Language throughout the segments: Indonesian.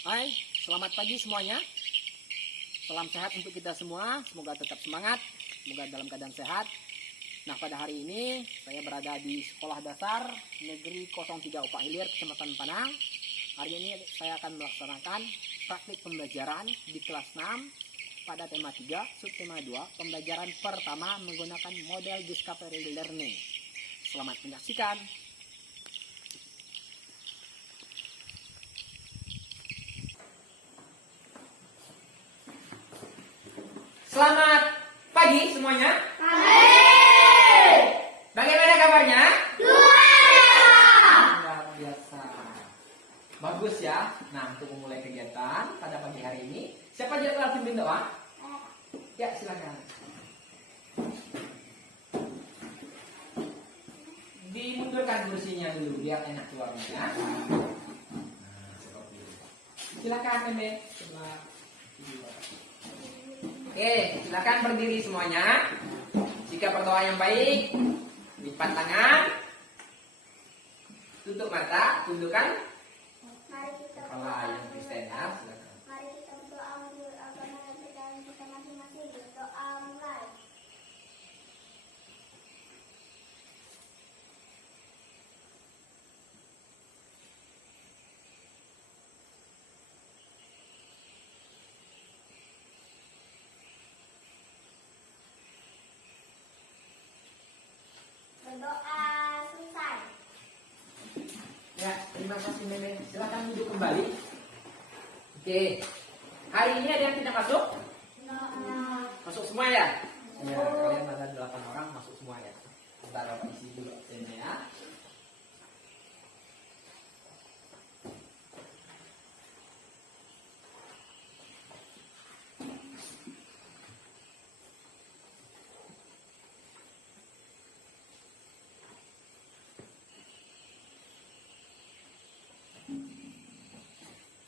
Hai, selamat pagi semuanya. Salam sehat untuk kita semua. Semoga tetap semangat, semoga dalam keadaan sehat. Nah, pada hari ini saya berada di Sekolah Dasar Negeri 03 Upah Hilir, Kecamatan Panang. Hari ini saya akan melaksanakan praktik pembelajaran di kelas 6 pada tema 3, subtema 2, pembelajaran pertama menggunakan model Discovery Learning. Selamat menyaksikan. Selamat pagi semuanya. Hai. Bagaimana kabarnya? Luar biasa. Bagus ya. Nah, untuk memulai kegiatan pada pagi hari ini, siapa aja telah pimpin doa? Ya, silakan. Dimundurkan kursinya dulu biar enak keluarnya ya. Nah, seperti ini. Silakan, Meme. Oke, silakan berdiri semuanya. Jika berdoa yang baik, lipat tangan, tutup mata, tundukkan Mari kita kepala yang Kristen ya. Silakan. Mari kita berdoa menurut agama dan percayaan kita masing-masing. Berdoa mulai. Berdoa selesai. Ya, terima kasih Meme. Silakan duduk kembali. Oke. Hari ini ada yang tidak masuk? Masuk semua ya? Ya, kalian ada 8 orang masuk semua ya. Bentar Bapak isi dulu absennya ya.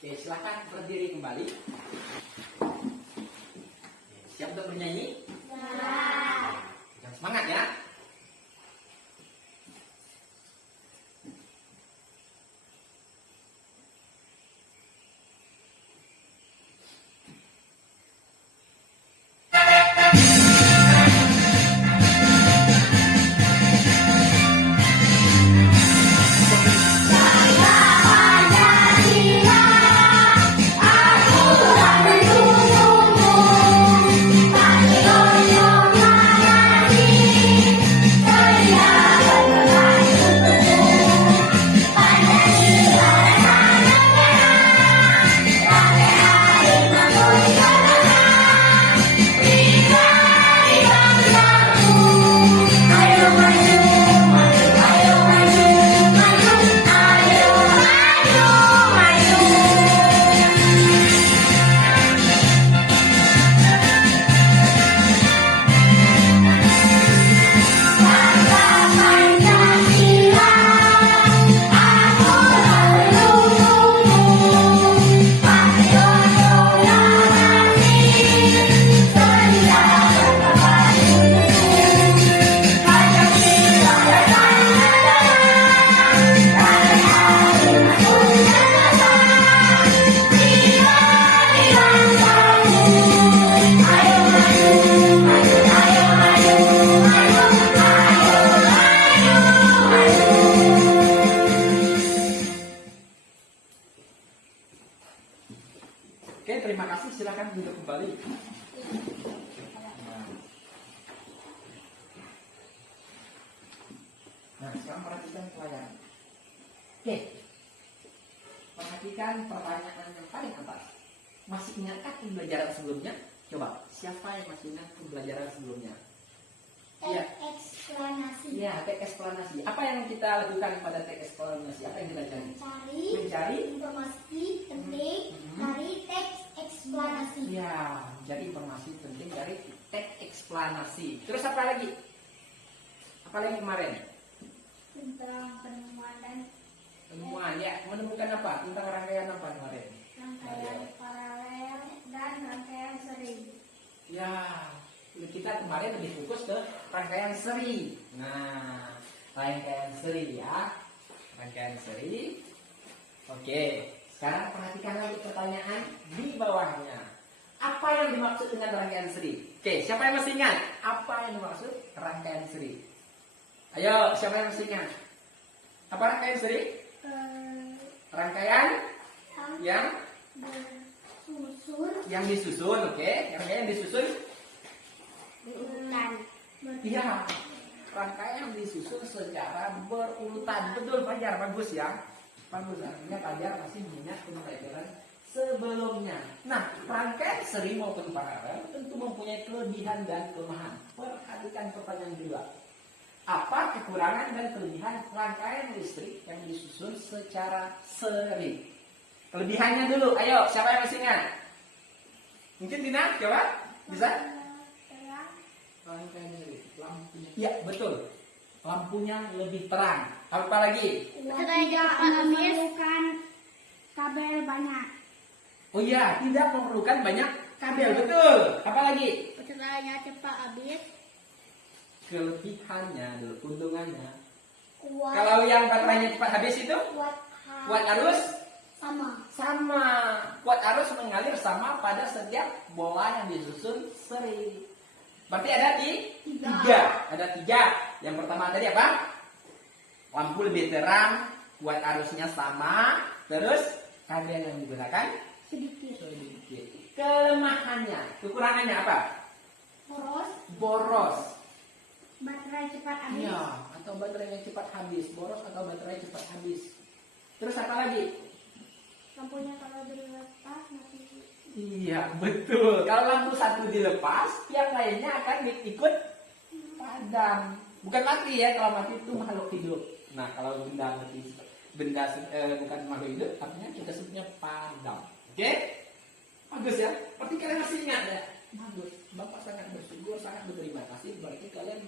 Oke, silakan berdiri kembali. Siap untuk bernyanyi? Yang semangat ya. Oke, terima kasih. Silakan duduk kembali. Nah, sekarang perhatikan pelajaran. Oke, perhatikan pertanyaan yang paling atas. Masih ingatkah pembelajaran sebelumnya? Coba, siapa yang masih ingat pembelajaran sebelumnya? Ya. Eksplanasi. Ya, teks eksplanasi. Apa yang kita lakukan pada teks eksplanasi? Apa yang kita cari? Mencari informasi penting dari teks eksplanasi. Ya, mencari informasi penting dari teks eksplanasi. Terus apa lagi? Apa lagi kemarin? Tentang penemuan dan Temuan ya, menemukan apa? Tentang rangkaian apa kemarin? rangkaian paralel dan rangkaian seri. Ya, kita kemarin lebih fokus ke rangkaian seri. Nah, rangkaian seri ya. Rangkaian seri. Oke, sekarang perhatikan lagi pertanyaan pertanyaan di bawahnya. Apa yang dimaksud dengan rangkaian seri? Oke, siapa yang masih ingat? Apa yang dimaksud rangkaian seri? Ayo, siapa yang masih ingat? Apa rangkaian seri? Rangkaian yang disusun, oke? Rangkaian yang disusun. Berurutan. Iya, rangkaian yang disusun secara berurutan. Betul, Fajar, bagus ya. Bagus, artinya Fajar masih mengingat pembelajaran sebelumnya. Nah, rangkaian seri maupun paralel tentu mempunyai kelebihan dan kelemahan. Perhatikan pertanyaan kedua. Apa kekurangan dan kelebihan rangkaian listrik yang disusun secara seri? Kelebihannya dulu, ayo, siapa yang masih ingat? Mungkin Dina, coba? Bisa? Rangkaian seri, lampunya. Iya, betul. Lampunya lebih terang. Apa lagi? Tidak memerlukan kabel banyak. Oh iya, tidak memerlukan banyak kabel, betul. Apa lagi? Baterainya cepat habis. Kelebihannya dulu, keuntungannya. Kuat. Kalau yang baterainya cepat habis itu, kuat arus sama. Kuat arus mengalir sama pada setiap bola yang disusun seri. Berarti ada tiga. Ada tiga. Yang pertama tadi apa? Lampu lebih terang, kuat arusnya sama, terus kabel yang digunakan sedikit. Kelemahannya, kekurangannya apa? Boros. Baterai cepat habis. Iya, atau baterainya cepat habis. Boros atau baterai cepat habis. Terus apa lagi? Lampunya kalau dilepas mati. Iya, betul. Kalau lampu satu dilepas, yang lainnya akan ikut padam. Bukan mati ya, kalau mati itu makhluk hidup. Nah, kalau benda mati, bukan makhluk hidup, artinya kita sebutnya padam. Oke? Bagus ya. Berarti kalian masih ingat ya? Bagus. Bapak sangat bersyukur, sangat berterima kasih. Berarti kalian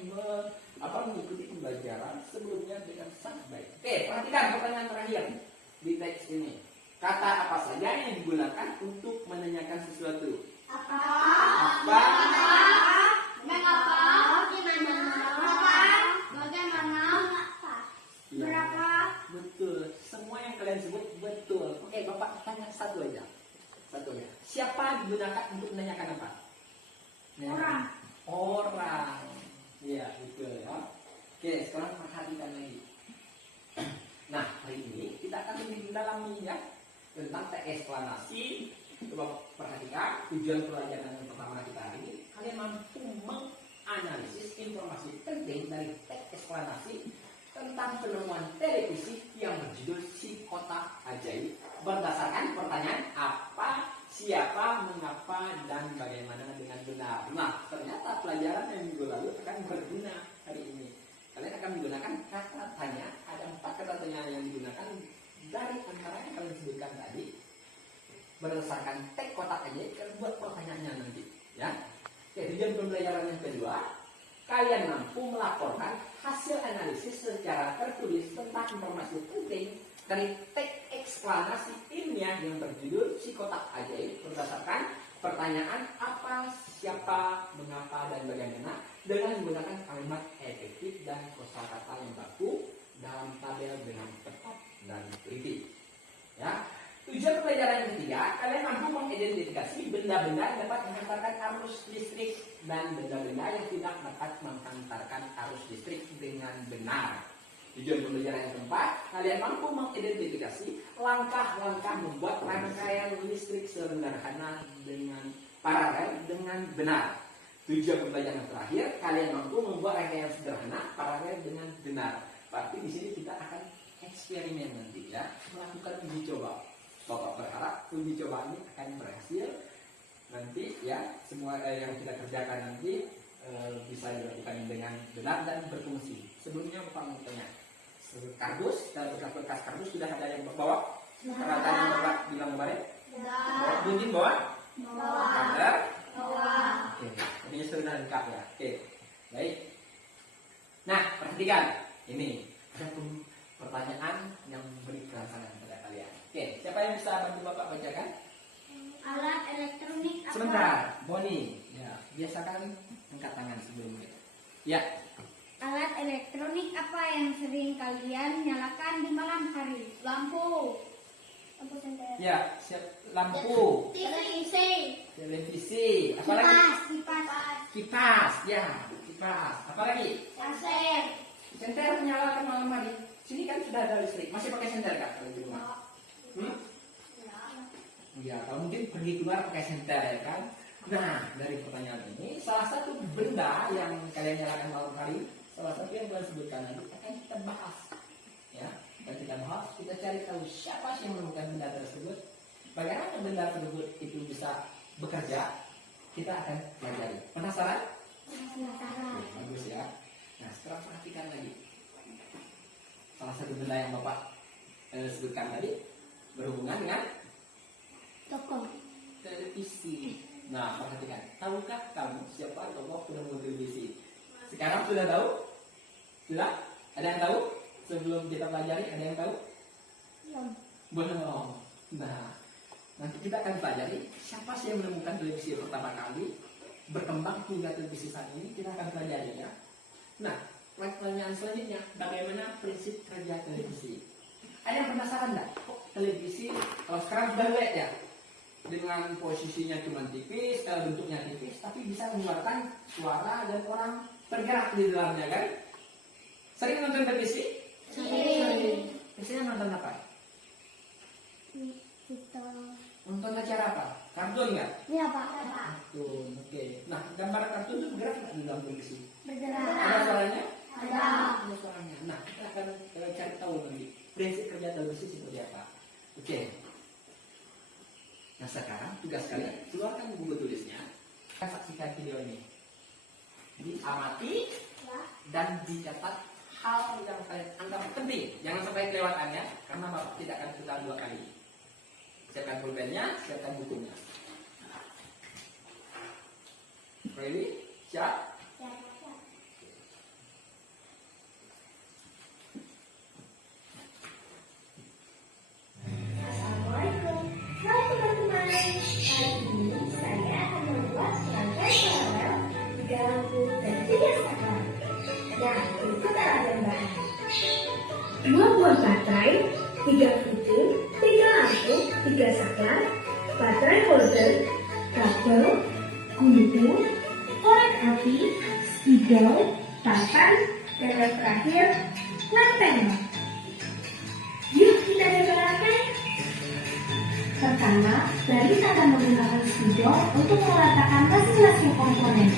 mengikuti pembelajaran sebelumnya dengan sangat baik. Oke, perhatikan pertanyaan terakhir di teks ini. Kata apa saja yang digunakan untuk menanyakan sesuatu? Apa? Mengapa? Bagaimana? Ya, Berapa? betul. Semua yang kalian sebut betul. Oke, Bapak tanya satu aja. Siapa digunakan untuk menanyakan apa? Orang. Iya, betul ya. Oke, sekarang perhatikan lagi. Nah, hari ini kita akan lebih mendalami ya tentang eksplanasi. Coba perhatikan tujuan pelajaran yang pertama kita hari ini. Kalian mampu menganalisis informasi penting dari teks eksplanasi tentang penemuan televisi yang berjudul Si Kotak Ajaib berdasarkan pertanyaan apa, siapa, mengapa, dan bagaimana dengan benar. Nah, ternyata pelajaran yang minggu lalu akan berguna hari ini. Kalian akan menggunakan kata tanya. Ada 4 kata tanya yang digunakan dari antara yang kalian sebutkan tadi. Berdasarkan teks kotak ajaib, kalian buat pertanyaannya nanti. Ya. Oke, tujuan pembelajaran yang kedua, kalian mampu melaporkan hasil analisis secara tertulis tentang informasi penting dari teks eksplanasi ilmiah yang berjudul Si Kotak Ajaib berdasarkan pertanyaan apa, siapa, mengapa, dan bagaimana dengan menggunakan kalimat efektif dan kosakata yang baku dalam tabel dengan tepat dan teliti. Ya. Tujuan pelajaran yang ketiga, kalian mampu mengidentifikasi benda-benda yang dapat menghantarkan arus listrik dan benda-benda yang tidak dapat menghantarkan arus listrik dengan benar. Tujuan pembelajaran yang keempat, kalian mampu mengidentifikasi langkah-langkah membuat rangkaian listrik sederhana dengan paralel dengan benar. Tujuan pembelajaran yang terakhir, kalian mampu membuat rangkaian sederhana paralel dengan benar. Berarti di sini kita akan eksperimen nanti ya, melakukan uji coba. Bapak berharap uji coba ini akan berhasil nanti ya, semua yang kita kerjakan nanti bisa dilakukan dengan benar dan berfungsi. Sebelumnya Bapak mau tanya, kardus, bekas kardus sudah ada yang bawa? Peralatan yang Bapak bilang kemarin? Bunyin bawa? Kader? Oke, ini sudah lengkap ya. Oke, baik. Nah, perhatikan ini ada pertanyaan yang beri kerasangan pada kalian. Oke, siapa yang bisa bantu Bapak bacakan? Alat elektronik apa? Sebentar, Boni. Ya, biasakan angkat tangan sebelum itu. Ya. Alat elektronik apa yang sering kalian nyalakan di malam hari? Lampu. Lampu senter. Ya, lampu, Televisi. televisi, apa lagi? Kipas. Kipas, ya, kipas. Apa lagi? Senter. Senter menyalakan malam hari. Sini kan sudah ada listrik. Masih pakai senter kak kalau di rumah? Ya, kalau mungkin pergi keluar pakai senter ya kan. Nah, dari pertanyaan ini, salah satu benda yang kalian nyalakan malam hari, salah satu yang kalian sebutkan nanti akan kita bahas. Ya, dan kita bahas, kita cari tahu siapa sih yang menemukan benda tersebut, bagaimana benda tersebut itu bisa bekerja, kita akan pelajari. Penasaran? Oke, bagus ya. Nah, sekarang perhatikan lagi. Salah satu benda yang Bapak sebutkan tadi berhubungan dengan Toko. televisi. Nah, perhatikan. Tahukah kamu siapa tokoh penemu televisi? Sekarang sudah tahu? Sudah? Ada yang tahu? Sebelum kita pelajari, ada yang tahu? Belum. Nah, nanti kita akan pelajari siapa sih yang menemukan televisi pertama kali, berkembang hingga televisi saat ini, kita akan pelajari ya. Nah, pertanyaan selanjutnya, bagaimana prinsip kerja televisi? Ada yang penasaran enggak? Kok televisi kalau sekarang sudah LED ya? Dengan posisinya cuma tipis, bentuknya tipis, tapi bisa mengeluarkan suara dan orang bergerak di dalamnya kan? Sering nonton televisi? Sering. Biasanya nonton apa? Kita. Nonton acara apa? Kartun nggak? Ini apa? Kartun, oke. Nah, gambar kartun itu bergerak nggak di dalam televisi? Bergerak. Ada suaranya? Ada. Ada suaranya. Nah, kita akan cari tahu nanti prinsip kerja televisi seperti apa. Oke. Nah, sekarang tugas kalian keluarkan buku tulisnya. Kita saksikan video ini. Diamati dan dicatat hal yang kalian anggap penting. Jangan sampai kelewatan ya, karena Bapak tidak akan putar 2 kali. Siapkan pulpennya, siapkan bukunya. Ready? Siap? Assalamualaikum. Hai teman-teman. Kali ini saya akan membuat serangkai paralel 3 lampu dan 3 saklar. Nah, berikut alat dan bahan. 2 buah baterai, 3 fitur, 3 lampu, 3 saklar, baterai holder, kabel, gunting, korek api, spidol, papan, dan yang terakhir, lem. Yuk kita coba. Pertama, Baris akan menggunakan spidol untuk meletakkan masing-masing komponen.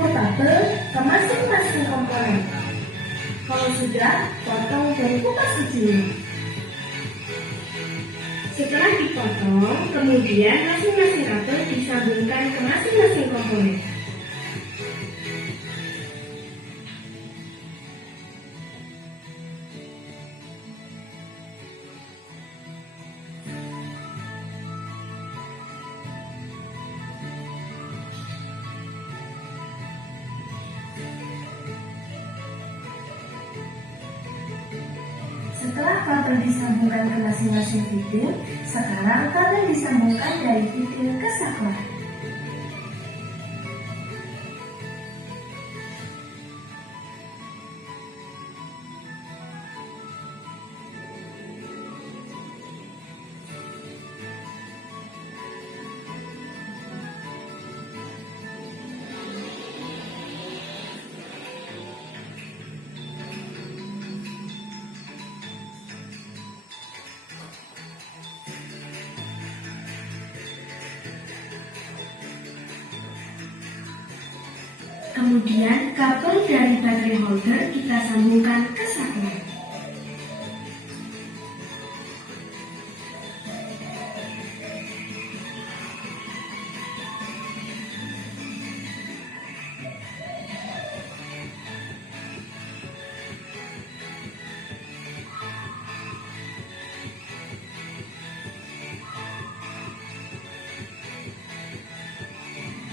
Potable ke masing-masing komponen. Kalau sudah, potong dan kupas kecilnya. Setelah dipotong, kemudian masing-masing kabel disambungkan ke masing-masing komponen. Setelah kabel disambungkan ke masing-masing fitur, sekarang kabel disambungkan dari fitur ke saklar. Kemudian kabel dari baterai holder kita sambungkan ke saklar.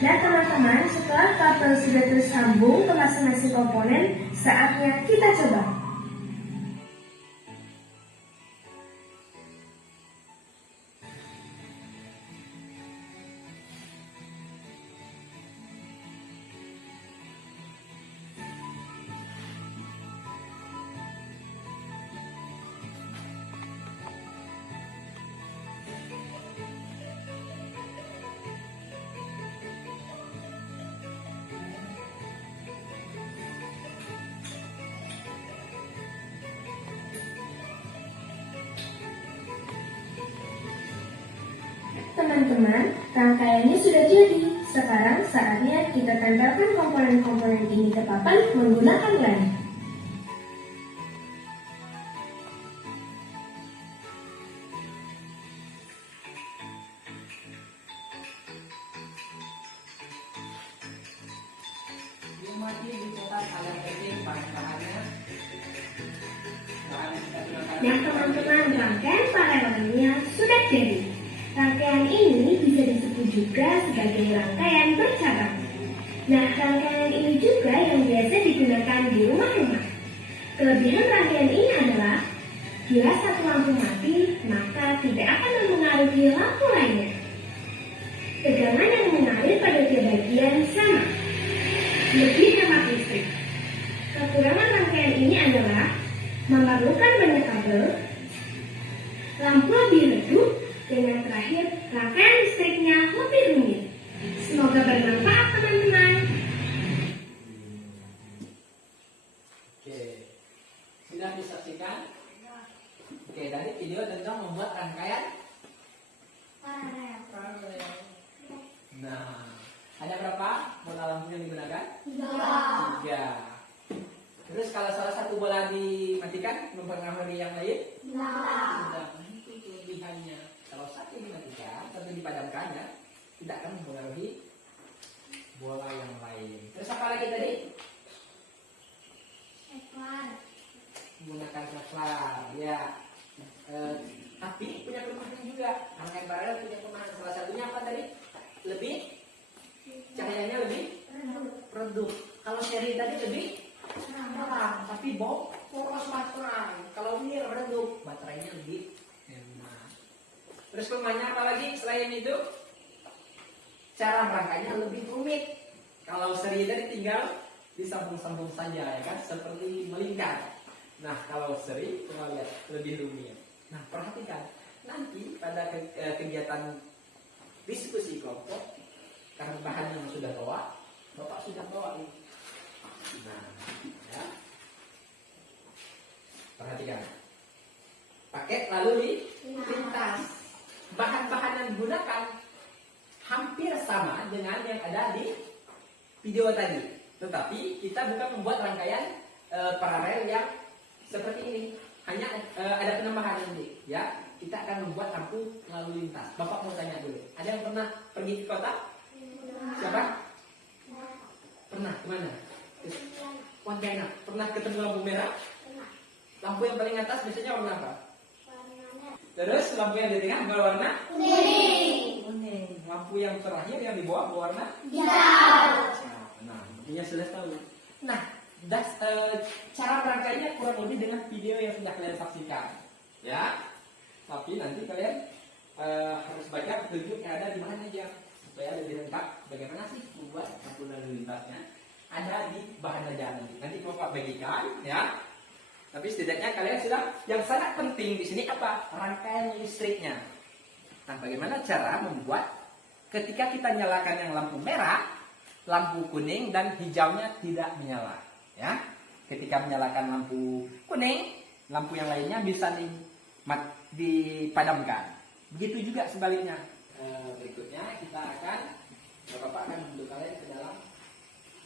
Dan teman-teman, setelah kabel sudah tersambung ke masing-masing komponen, saatnya kita coba. Teman-teman, rangkaiannya sudah jadi. Sekarang saatnya kita tempelkan komponen-komponen ini ke papan menggunakan lem. Masih dicetak alat penting bahan-bahannya. Nah teman-teman, rangkaian paralelnya sudah jadi. Rangkaian ini bisa disebut juga sebagai rangkaian bercabang. Nah, rangkaian ini juga yang biasa digunakan di rumah-rumah. Kelebihan rangkaian ini adalah, bila satu lampu mati, maka tidak akan mempengaruhi lampu lainnya. Tegangan yang mengalir pada tiap bagian sama. Lebih hemat listrik. Kekurangan rangkaian ini adalah memerlukan banyak kabel, lampu lebih redup, dan yang terakhir, rangkaian listriknya lebih rumit. Semoga bermanfaat teman-teman. Oke, sudah disaksikan? Oke, dari video tentang membuat rangkaian paralel. Nah, ada berapa bola lampu yang digunakan? 3. Terus kalau salah satu bola dimatikan, mempengaruhi yang lain? Tidak. Itu kelebihannya. Kalau satu dimatikan, satu dipadamkan ya, tidak akan mempengaruhi bola yang lain. Terus apa lagi tadi? Menggunakan saklar, ya. Tapi punya kelemahan juga. Rangkaian paralel punya kelemahan. Salah satunya apa tadi? Lebih cahayanya lebih redup. Kalau seri tadi lebih terang, tapi boros baterai. Kalau ini redup, baterainya lebih hemat. Terus kelemahannya apa lagi selain itu? Cara merangkainya lebih rumit. Kalau seri tadi tinggal disambung-sambung saja, ya kan? Seperti melingkar. Nah, kalau seri, coba lihat, lebih rumit. Nah, perhatikan. Nanti pada kegiatan diskusi kelompok, karena bahan yang sudah bawa, Bapak sudah bawa ini. Nah, ya. Perhatikan. Pakai lalu lintas. Bahan-bahan yang digunakan hampir sama dengan yang ada di video tadi. Tetapi kita bukan membuat rangkaian paralel yang seperti ini. Hanya ada penambahan ini, ya. Kita akan membuat lampu lalu lintas. Bapak mau tanya dulu. Ada yang pernah pergi ke kota? Siapa? Pernah. Kemana? Pontianak. Pernah ketemu lampu merah? Lampu yang paling atas biasanya warna apa? Terus lampu yang di tengah berwarna? Kuning. Lampu yang terakhir yang di bawah berwarna? Hijau. Nah, intinya sudah tahu. Nah, cara merangkainya kurang lebih dengan video yang sudah kalian saksikan, ya. Tapi nanti kalian harus baca petunjuk yang ada di mana aja supaya lebih lengkap. Bagaimana sih membuat lampu lalu lintasnya? Ada di bahan aja nanti. Nanti Bapak bagikan, ya. Tapi setidaknya kalian sudah, yang sangat penting di sini apa? Rangkaian listriknya. Nah, bagaimana cara membuat ketika kita nyalakan yang lampu merah, lampu kuning dan hijaunya tidak menyala, ya. Ketika menyalakan lampu kuning, lampu yang lainnya bisa dipadamkan. Begitu juga sebaliknya. Berikutnya kita akan, Bapak akan membentuk kalian ke dalam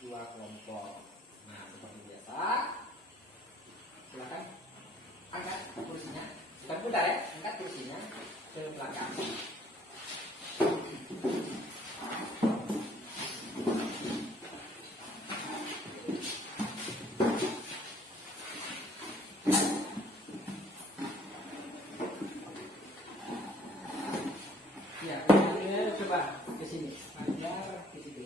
2 kelompok. Nah, seperti biasa. Silakan angkat kursinya, bukan putar ya, angkat kursinya ke belakang. Ya, coba ke sini, ajar ke situ.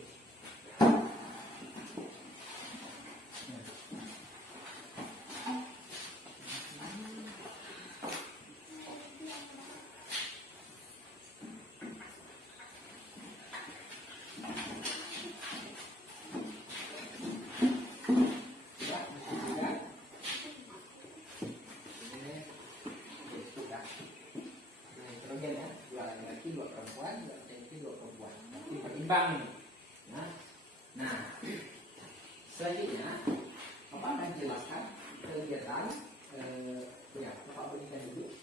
Berimbang ini. Nah, selanjutnya Bapak akan jelaskan kegiatan ya, Bapak berikan dulu.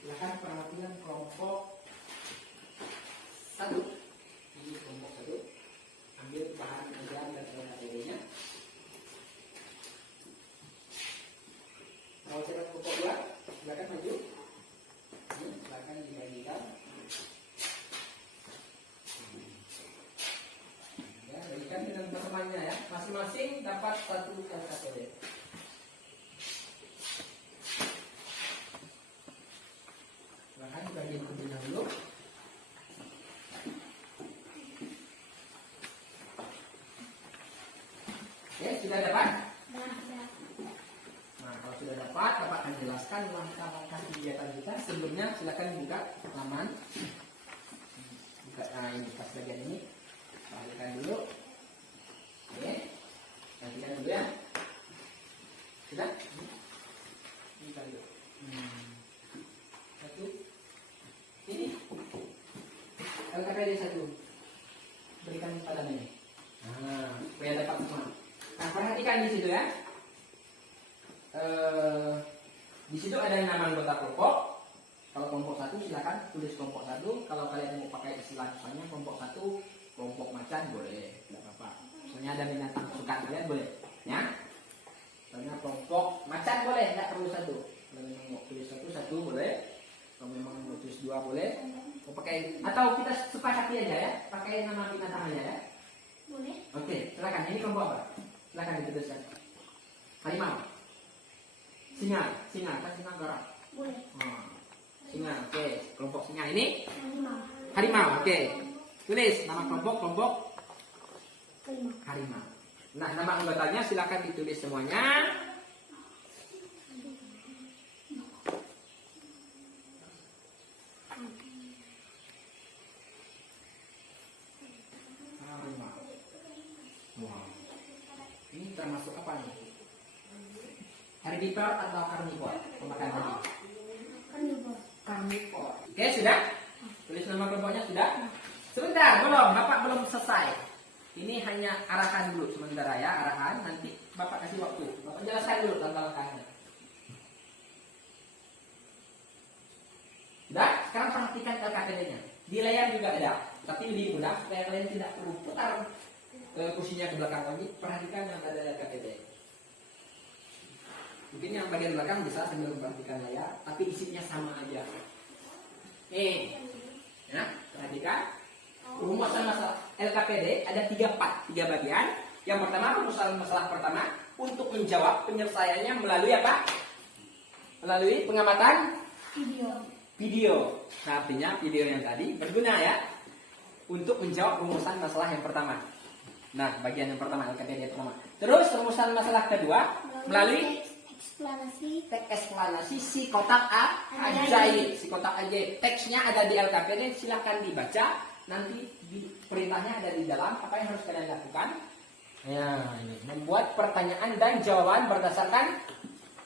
Silakan perhatian kelompok masing-masing dapat 1 LKPD. Silahkan bagian kedua dulu. Oke, sudah dapat? Nah, kalau sudah dapat, Bapak akan jelaskan langkah-langkah kegiatan kita. Sebelumnya, silakan buka halaman. Buka, nah ini pas bagian ini. Balikan dulu. Oke, gantikan dulu ya. Sudah? Buka dulu. Satu. Ini. LKPD 1. Berikan pada ini. Nah, supaya dapat semua. Nah, perhatikan di situ ya. Di situ ada nama anggota kelompok. Kalau kelompok 1 silakan tulis kelompok 1. Kalau kalian mau pakai istilah misalnya kelompok 1, kelompok macan boleh, tidak apa-apa. Misalnya ada binatang kesukaan kalian boleh, ya. Misalnya kelompok macan boleh, tidak perlu 1. Kalau memang mau tulis 1 boleh. Kalau memang mau tulis 2 boleh. Mau pakai atau kita sepakati aja ya, pakai nama binatang aja ya. Boleh. Oke, silakan. Ini kelompok apa? Silakan dituliskan. Harimau. Singa kan singa garang. Boleh. Singa, oke. Kelompok singa ini Harimau. harimau, oke. Tulis nama kelompok Harimau. harimau. Nah, nama anggotanya silakan ditulis semuanya. Harimau. Wow. Ini termasuk apa nih? Herbivore atau karnivor? Pemakan daging. Karnivor. Oke, sudah? Tulis nama kelompoknya sudah? Sebentar, Bapak belum selesai. Ini hanya arahan dulu sementara ya, arahan. Nanti Bapak kasih waktu. Bapak jelaskan dulu tentang langkahnya. Sudah? Sekarang perhatikan LKPD-nya. Di layar juga ada, tapi lebih mudah supaya kalian tidak perlu putar kursinya ke belakang lagi. Perhatikan yang ada LKPD. Mungkin yang bagian belakang bisa sambil memperhatikan layar, tapi isinya sama aja. Nih, ya, perhatikan. Rumusan masalah LKPD ada 3 part, 3 bagian. Yang pertama, rumusan masalah pertama untuk menjawab penyelesaiannya melalui apa? Melalui pengamatan video. Nah, artinya video yang tadi berguna ya untuk menjawab rumusan masalah yang pertama. Nah, bagian yang pertama LKPD pertama. Terus rumusan masalah kedua melalui teks eksplanasi si kotak ajaib. Si kotak ajaib. Teksnya ada di LKPD, silahkan dibaca. Nanti perintahnya ada di dalam. Apa yang harus kalian lakukan? Ya, ini membuat pertanyaan dan jawaban berdasarkan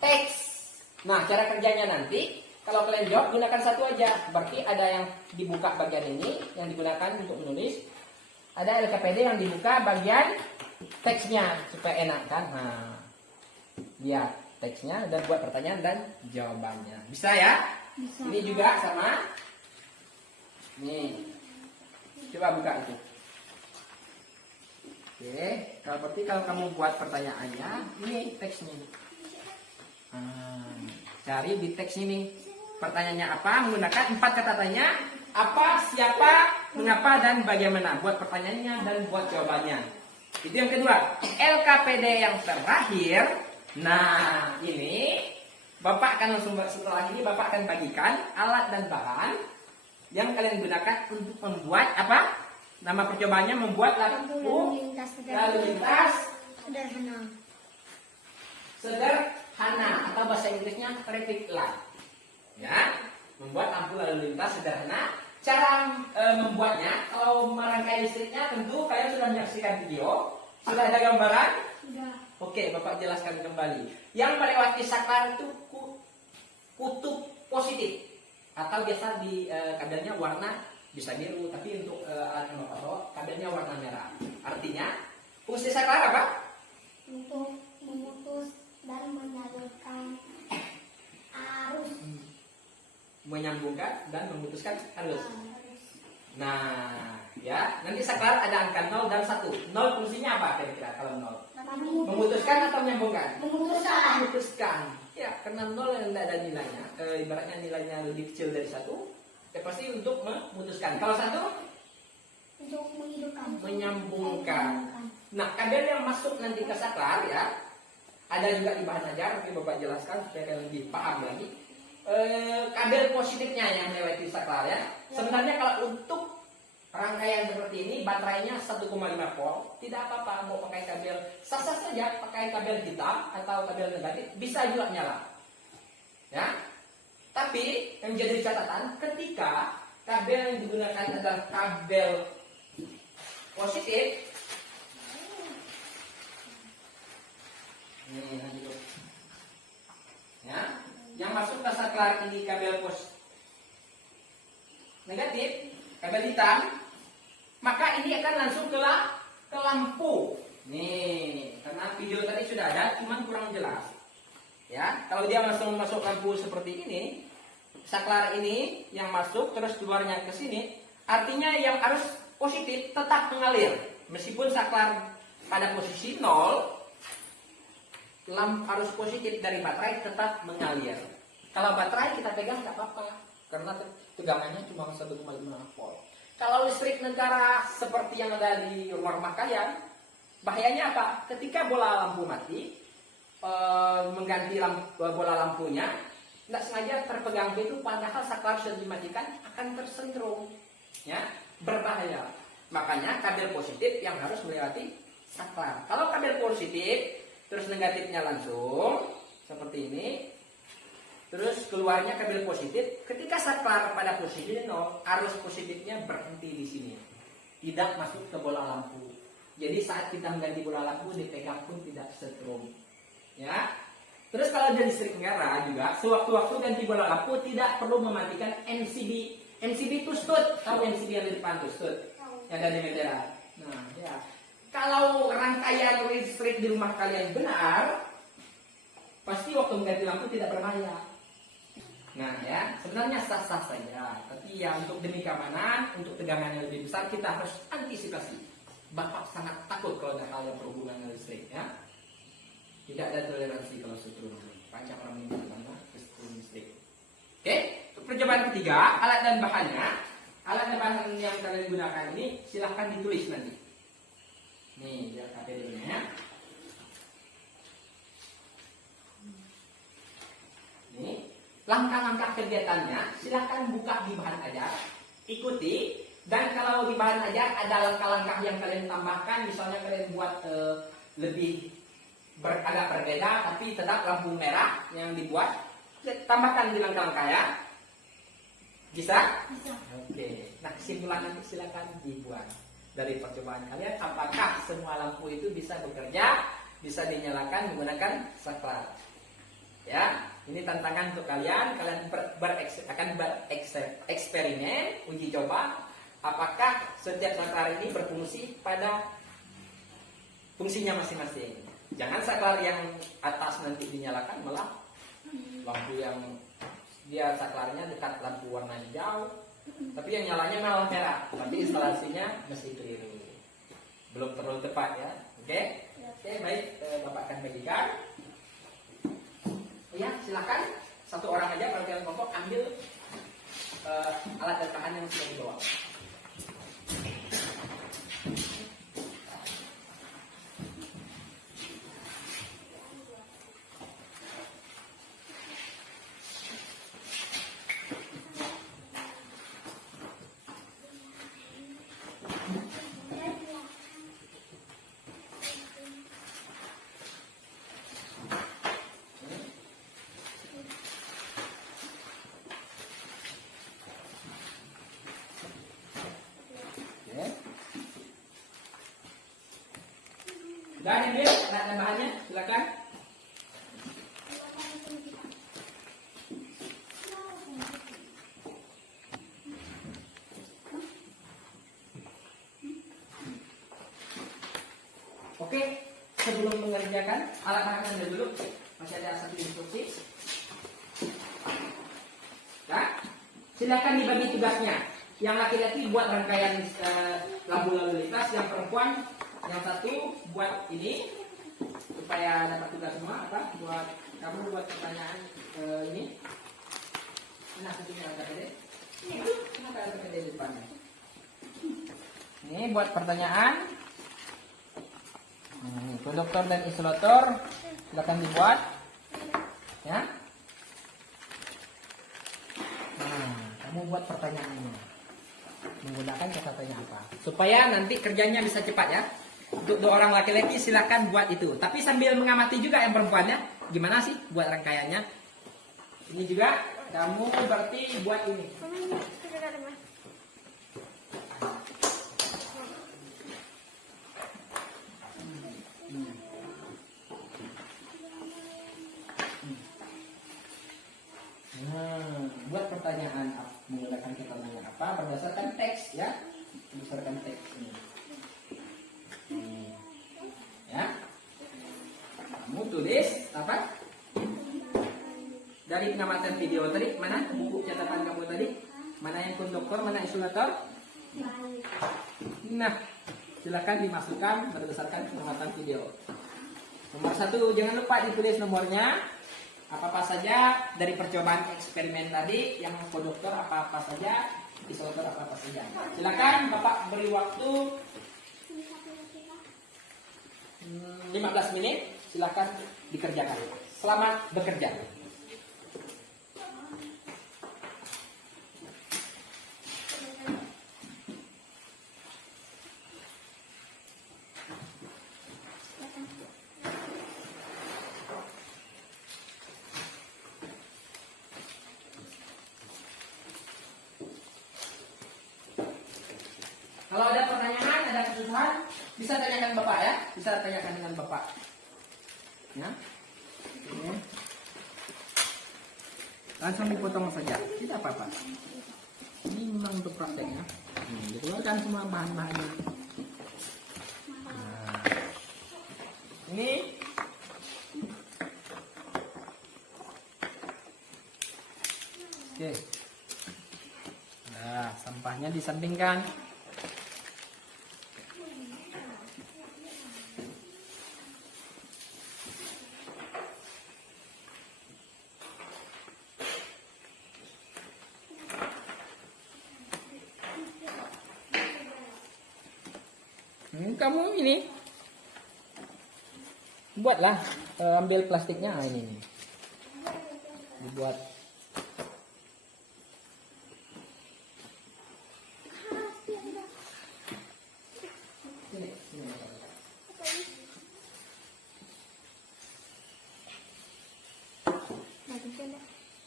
teks. Nah, cara kerjanya nanti kalau kalian jawab gunakan 1 aja. Berarti ada yang dibuka bagian ini yang digunakan untuk menulis. Ada LKPD yang dibuka bagian teksnya supaya enak kan. Nah, lihat teksnya dan buat pertanyaan dan jawabannya. Bisa ya? Bisa. Ini juga sama. Nih. Coba buka itu. Oke, kalau kamu buat pertanyaannya, ini teksnya. Cari di teks ini. Pertanyaannya apa? Menggunakan 4 kata tanya. Apa, siapa, mengapa, dan bagaimana. Buat pertanyaannya dan buat jawabannya. Itu yang kedua. LKPD yang terakhir. Nah, ini Bapak akan langsung setelah ini Bapak akan bagikan alat dan bahan yang kalian gunakan untuk membuat apa? Nama percobaannya membuat lampu lalu lintas sederhana atau bahasa Inggrisnya traffic light. Ya, membuat lampu lalu lintas sederhana. Cara membuatnya, kalau merangkai listriknya tentu kalian sudah menyaksikan video. Sudah ada gambaran? Sudah. Oke, Bapak jelaskan kembali. Yang melewati saklar itu kutub positif atau biasa di kadarnya warna bisa biru, tapi untuk alat yang Bapak bawa kadarnya warna merah. Artinya fungsi saklar apa? Untuk memutus dan menyalurkan arus. Menyambungkan dan memutuskan arus. Nah, ya, nanti saklar ada angka 0 dan 1. 0 fungsinya apa kira-kira kalau 0? Memutuskan atau menyambungkan? Memutuskan. Ya, karena 0 yang tidak ada nilainya, ibaratnya nilainya lebih kecil dari 1, ya pasti untuk memutuskan. Kalau 1? Untuk menghidupkan. Menyambungkan. Nah, kabel yang masuk nanti ke saklar ya, ada juga di bahan ajar, tapi Bapak jelaskan supaya kalian lebih paham lagi. Kabel positifnya yang melewati saklar ya. Sebenarnya kalau untuk rangkaian seperti ini, baterainya 1,5 volt, tidak apa-apa mau pakai kabel sah-sah saja, pakai kabel hitam atau kabel negatif bisa juga nyala. Ya. Tapi yang jadi catatan ketika kabel yang digunakan adalah kabel positif, ini lanjut. Ya, yang masuk ke saklar ini kabel negatif, kabel hitam, maka ini akan langsung ke lampu. Nih, karena video tadi sudah ada, cuman kurang jelas. Ya, kalau dia langsung masuk lampu seperti ini, saklar ini yang masuk terus keluarnya ke sini, artinya yang arus positif tetap mengalir. Meskipun saklar pada posisi 0, arus positif dari baterai tetap mengalir. Kalau baterai kita pegang nggak apa-apa, karena tegangannya cuma 1,5 volt. Kalau listrik negara seperti yang ada di rumah-rumah kalian, bahayanya apa? Ketika bola lampu mati, mengganti bola lampunya, tidak sengaja terpegang itu, padahal saklar sudah dimatikan, akan tersentrum, ya, berbahaya. Makanya kabel positif yang harus melewati saklar. Kalau kabel positif, terus negatifnya langsung seperti ini, terus keluarnya kabel positif, ketika saklar pada posisi 0, arus positifnya berhenti di sini, tidak masuk ke bola lampu. Jadi saat kita mengganti bola lampu, dipegang pun tidak setrum. Ya, terus kalau dari listrik negara juga, sewaktu-waktu ganti bola lampu tidak perlu mematikan NCB. NCB itu stud, tahu NCB yang di depan itu stud, yang ada di meteran. Nah, ya, kalau rangkaian listrik di rumah kalian benar, pasti waktu mengganti lampu tidak berbahaya. Nah, ya, sebenarnya sah-sah saja. Tapi ya untuk demi keamanan, untuk tegangan yang lebih besar, kita harus antisipasi. Bapak sangat takut kalau ada hal yang berhubungan dengan listrik, ya. Tidak ada toleransi kalau setrum. Banyak orang meninggal karena setrum listrik. Oke, untuk percobaan ketiga, alat dan bahannya. Alat dan bahan yang kalian gunakan ini silahkan ditulis nanti. Nih, biar KPD-nya. Nih, langkah-langkah kegiatannya silahkan buka di bahan ajar, ikuti. Dan kalau di bahan ajar ada langkah-langkah yang kalian tambahkan, misalnya kalian buat lebih agak berbeda, tapi tetap lampu merah yang dibuat, tambahkan di langkah-langkah ya. Bisa? Bisa. Oke. Nah, kesimpulan nanti silakan dibuat dari percobaan kalian. Apakah semua lampu itu bisa bekerja, bisa dinyalakan menggunakan saklar? Ya, ini tantangan untuk kalian. Kalian akan bereksperimen, uji coba. Apakah setiap saklar ini berfungsi pada fungsinya masing-masing? Jangan saklar yang atas nanti dinyalakan, malah lampu yang dia saklarnya dekat lampu warna hijau, tapi yang nyalanya malah merah. Tapi instalasinya masih keliru, belum terlalu tepat ya. Oke, baik, Bapak akan bagikan. Ya, silakan satu orang aja kalau kalian kelompok ambil alat dan bahan yang sudah dibawa. Dan ini alat dan bahannya, silakan. Oke, sebelum mengerjakan alat bahannya dulu, masih ada satu instruksi. Nah, silakan dibagi tugasnya. Yang laki-laki buat rangkaian lampu lalu lintas, yang perempuan yang satu buat ini supaya dapat tugas semua. Apa? Buat kamu buat pertanyaan ini. Nah, satunya ada KPD. Kenapa ada KPD di depannya? Ini buat pertanyaan. Konduktor dan isolator silakan dibuat. Ya. Nah, kamu buat pertanyaannya. Menggunakan kata tanya apa? Supaya nanti kerjanya bisa cepat ya. Untuk 2 orang laki-laki silakan buat itu. Tapi sambil mengamati juga yang perempuannya. Gimana sih buat rangkaiannya? Ini juga kamu berarti buat ini. Buat pertanyaan menggunakan kata tanya apa berdasarkan teks ya. Berdasarkan teks ini. Ya. Kamu tulis apa? Dari pengamatan video tadi, mana buku catatan kamu tadi? Mana yang konduktor, mana isolator? Nah, silakan dimasukkan berdasarkan pengamatan video. Nomor 1, jangan lupa ditulis nomornya. Apa-apa saja dari percobaan eksperimen tadi, yang konduktor apa-apa saja, isolator apa-apa saja. Silakan Bapak beri waktu 15 menit, silakan dikerjakan. Selamat bekerja. Kalau ada pertanyaan, ada kesusahan, bisa tanyakan Bapak ya. Bisa tanyakan dengan Bapak. Ya. Oke. Langsung dipotong saja. Tidak apa-apa. Ini memang untuk prakteknya. Dikeluarkan semua bahan-bahannya. Nah. Ini. Oke. Nah, sampahnya disampingkan. Kamu ini buatlah, ambil plastiknya ini nih. Dibuat.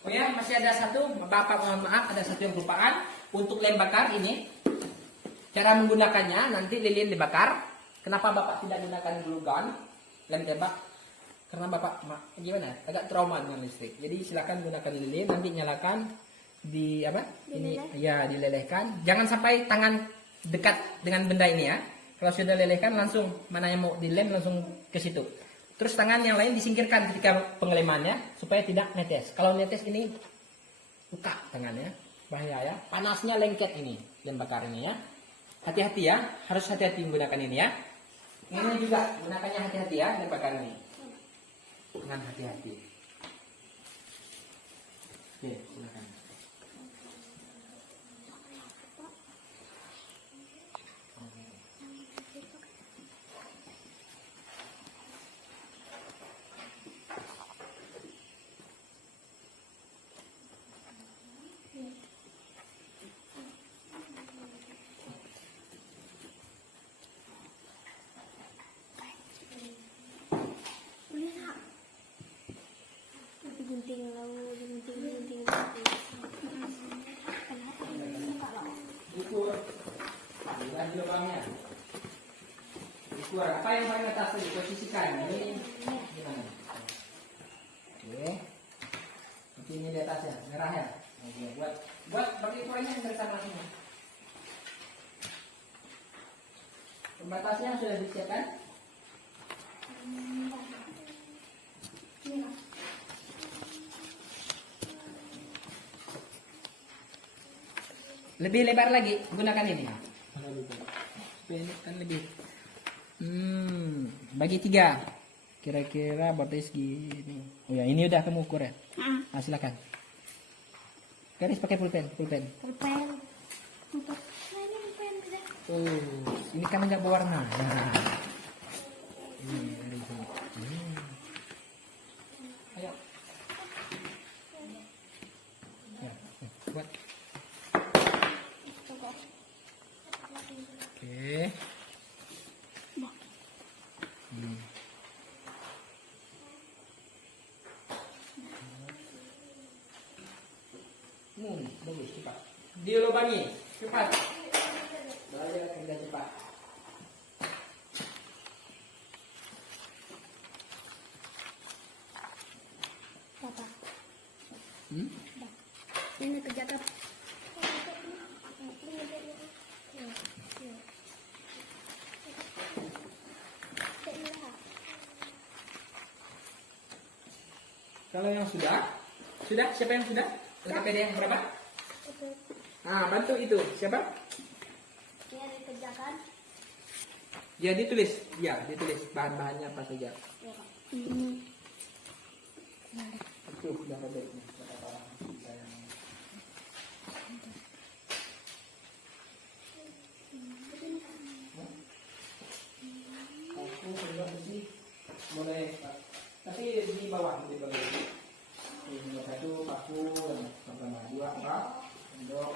Oh ya, masih ada satu, Bapak mohon maaf, ada satu yang kelupaan. Untuk lem bakar ini, cara menggunakannya nanti lilin dibakar. Kenapa Bapak tidak gunakan glue gun, lem tembak? Karena Bapak gimana? Agak trauma dengan listrik. Jadi silakan gunakan lilin, nanti nyalakan di apa? Ini ya dilelehkan. Jangan sampai tangan dekat dengan benda ini ya. Kalau sudah lelehkan langsung mana yang mau dilem langsung ke situ. Terus tangan yang lain disingkirkan ketika pengelemannya supaya tidak netes. Kalau netes ini luka tangannya, bahaya ya. Panasnya lengket ini lem bakar ini ya. Hati-hati ya, harus hati-hati menggunakan ini ya. Ini juga gunakannya hati-hati ya lem bakar ini. Dengan hati-hati. Oke, silakan. Ukur, lihat lubangnya. Ukur apa yang paling atas tadi, posisikan ini gimana? Oke, nanti ini di atas ya, merah ya. Oke, buat bagi ukurannya yang sama sini. Pembatasnya sudah disiapkan. Lebih lebar lagi, gunakan ini. Kan lebih. Bagi 3. Kira-kira berarti segini. Oh ya, ini udah kamu ukur ya. Nah, silakan. Garis pakai pulpen. Oh, ini kan nggak berwarna. Nah. Ini Oke. Hmm. Bagus cepat. Dilubangi, cepat. Belajar kerja cepat. Papa. Hmm? Ini kerjakan. Kalau yang sudah? Siapa yang sudah? LKPD yang berapa? Nah, bantu itu. Siapa? Ini dikerjakan. Ya, ditulis. Ya, ditulis bahan-bahannya apa saja. Itu udah baiknya. Aku sudah sih mulai, tapi di bawah ini satu paku yang pertama, dua apa sendok,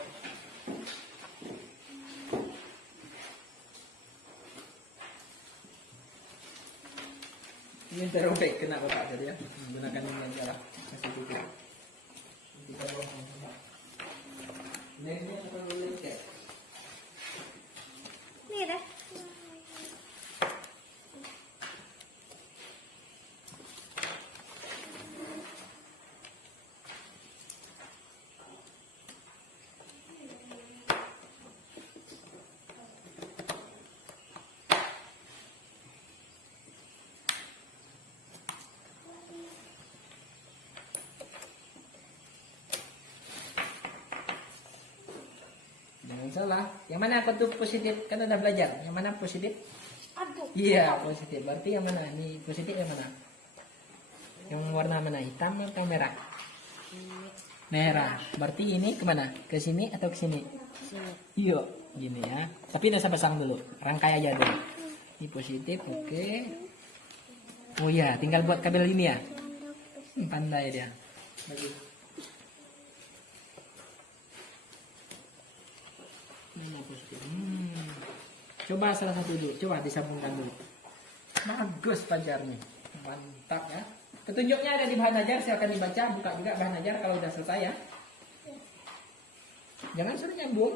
ini terobek kena kotak jadi ya, menggunakan ini yang salah kasih tutup. Kita bawa ini perlu lecet. Ini deh. Jangan salah. Yang mana aku tuh positif? Kan udah belajar. Yang mana positif? Aduh. Iya, positif. Berarti yang mana? Ini positif yang mana? Yang warna mana? Hitam atau merah? Merah. Berarti ini kemana? Ke sini atau ke sini? Sini. Iya, gini ya. Tapi udah saya pasang dulu. Rangkai aja dulu. Ini positif, oke. Oh ya, tinggal buat kabel ini ya. Pandai dia. Bagus. Mana positif? Coba salah satu dulu. Coba disambungkan dulu. Bagus pajarnya. Mantap ya. Petunjuknya ada di bahan ajar. Silakan dibaca. Buka juga bahan ajar kalau udah selesai ya. Jangan suruh nyambung.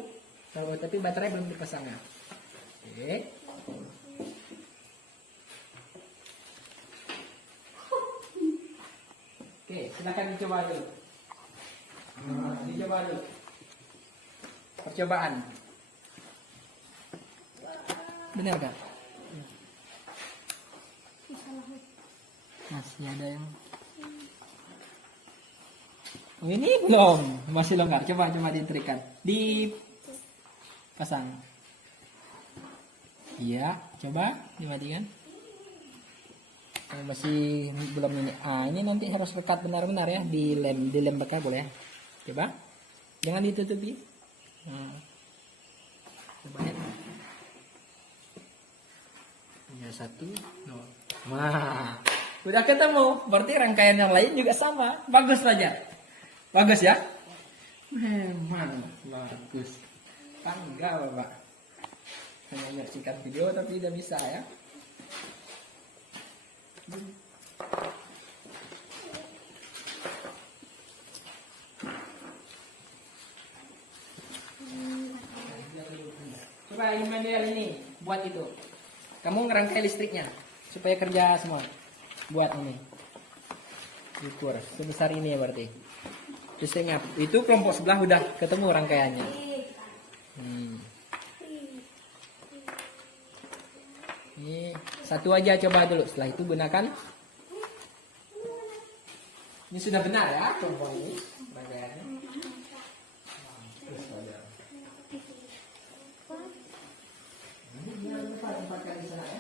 Tapi baterai belum dipasang ya. Oke. Oke, silakan dicoba dulu. Dicoba dulu. Percobaan. Benar gak? Masih ada yang. Oh, ini belum, masih longgar. Coba diterikan, dipasang. Iya, coba dimatikan. Masih belum ini. Ini nanti harus lekat benar-benar ya, dilem bakal boleh ya. Coba, jangan ditutupi. Nah, coba ya. Ya satu, dua. Wah, udah ketemu. Berarti rangkaian yang lain juga sama. Bagus saja. Bagus ya? Memang bagus. Bangga Bapak. Hanya menyaksikan video tapi tidak bisa ya. Coba ini manual ini buat itu. Kamu ngerangkai listriknya supaya kerja semua. Buat ini. Ukur sebesar ini ya berarti. Listriknya itu kelompok sebelah udah ketemu rangkaiannya. Ini satu aja coba dulu. Setelah itu gunakan. Ini sudah benar ya kelompok ini rangkaiannya. Tempatkan di sana ya.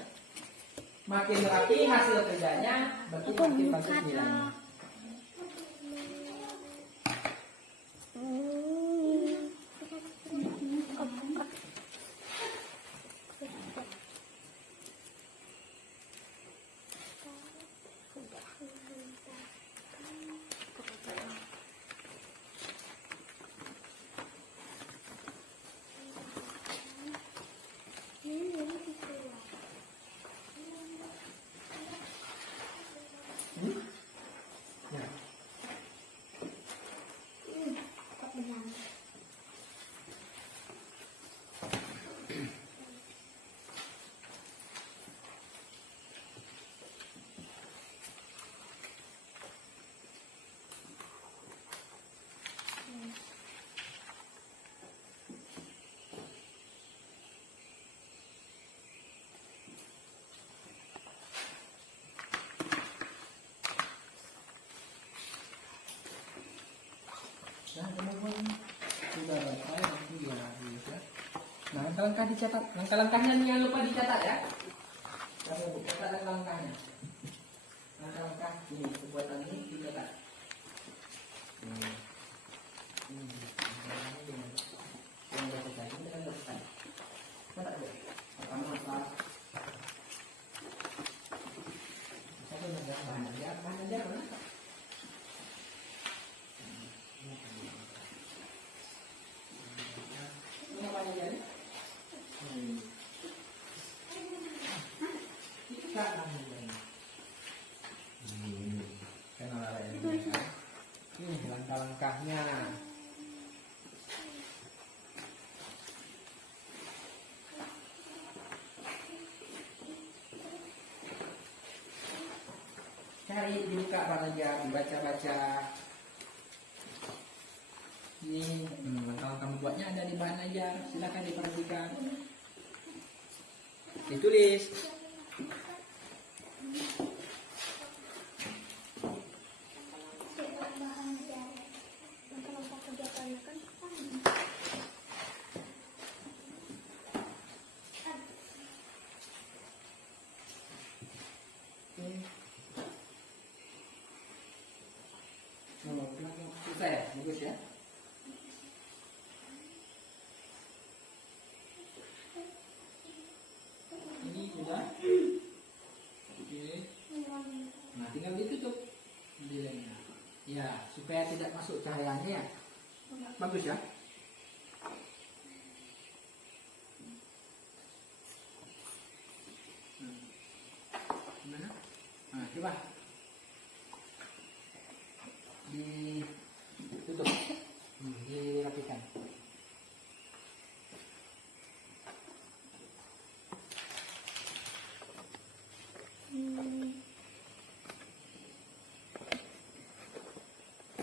Makin rapi hasil kerjanya, berarti makin bagus nilainya. dicatat. Langkah-langkahnya jangan lupa dicatat ya. Kamu Bu, catat langkah-langkahnya. Langkah-langkah ini pembuatan ini dicatat. Catat Bu. Pertama apa? Satu bahan ajar mana? Ini langkah-langkahnya. Cari dibuka aja, dibaca-baca. Ini kalau kamu buatnya ada di bahan ajar, silakan diperhatikan. Ditulis. Susah ya? Bagus ya? Ini sudah. Oke. Nah, tinggal ditutup nilainya. Ya, supaya tidak masuk cahayanya ya. Bagus ya? Gimana? Nah, coba. Ditutup. Dirapikan.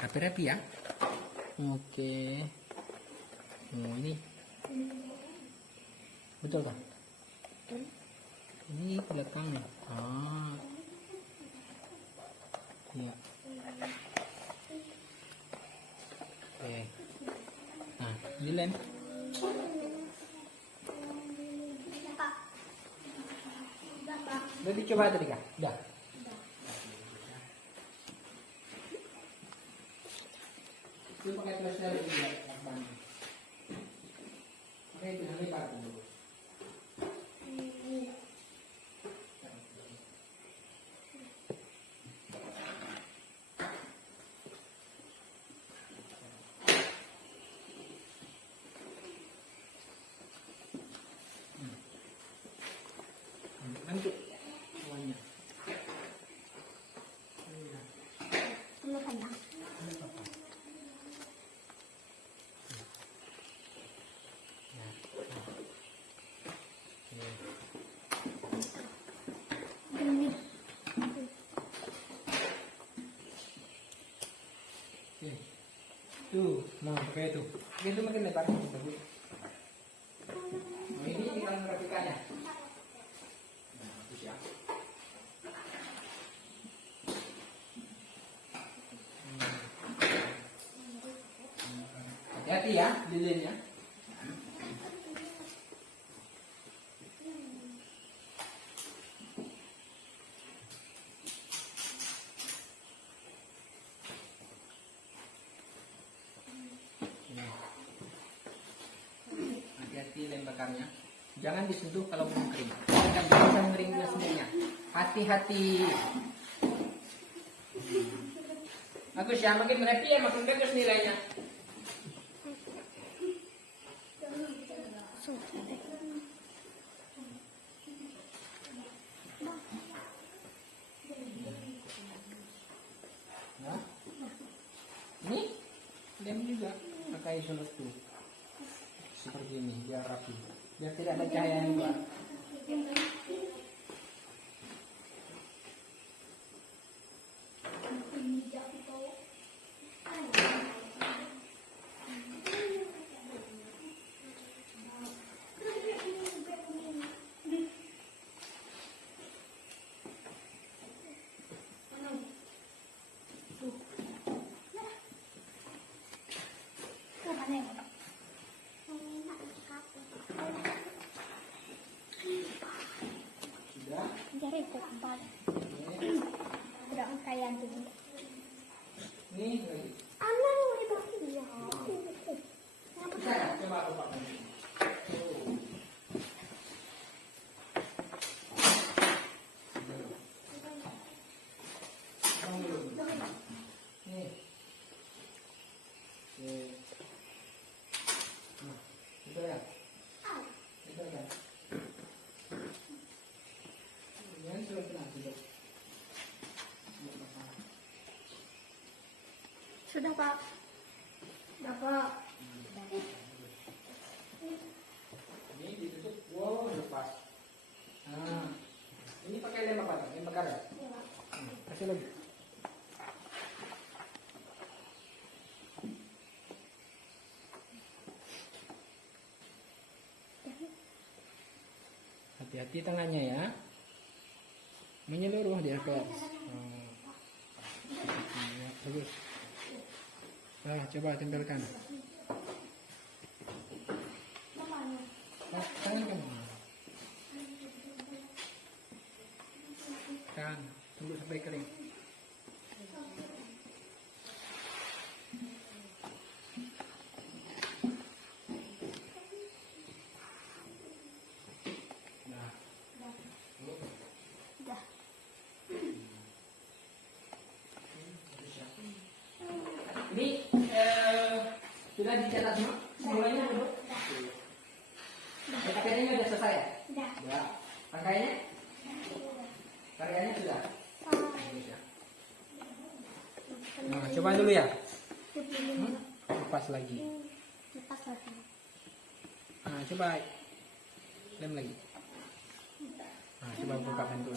Rapi-rapi ya. Oke. Oh, ini betul kan? Ini belakangnya. Ah. Iya. Oke. Nah, dilem. Udah dicoba tadi kak? Udah. Itu pakai tulisnya lebih baik. Oke, itu yang lipat dulu. Bentuk semuanya. Tuh, nah pakai itu. Itu makin lebar bagus. Nah, ini tinggal merapikannya. Nah, bagus ya. Hati-hati ya lilinnya. Hati-hati lem bakarnya. Jangan disentuh kalau belum kering. Jangan bisa mengeringnya sendirinya. Hati-hati. Bagus ya, makin rapi ya makin bagus nilainya. Nah, ini lem juga pakai seletu seperti ini biar rapi, biar tidak ada cahaya yang keluar. Sudah, Pak. Sudah, Pak. Ini ditutup. Wow, lepas. Nah, ini pakai lem apa? Lem bakar ya? Kasih lagi. Hati-hati tangannya ya. Menyeluruh dia ke atas. Ya, bagus. Nah, coba tempelkan. Tangan kamu. Kan, tunggu sampai kering. Nah. Ini sudah dicetak semua? Semuanya belum? Pakaiannya sudah selesai ya? Sudah. Pakaiannya? Pakaiannya sudah? Nah, coba dulu ya. Lepas lagi. Nah, coba lem lagi. Nah, coba buka pintu.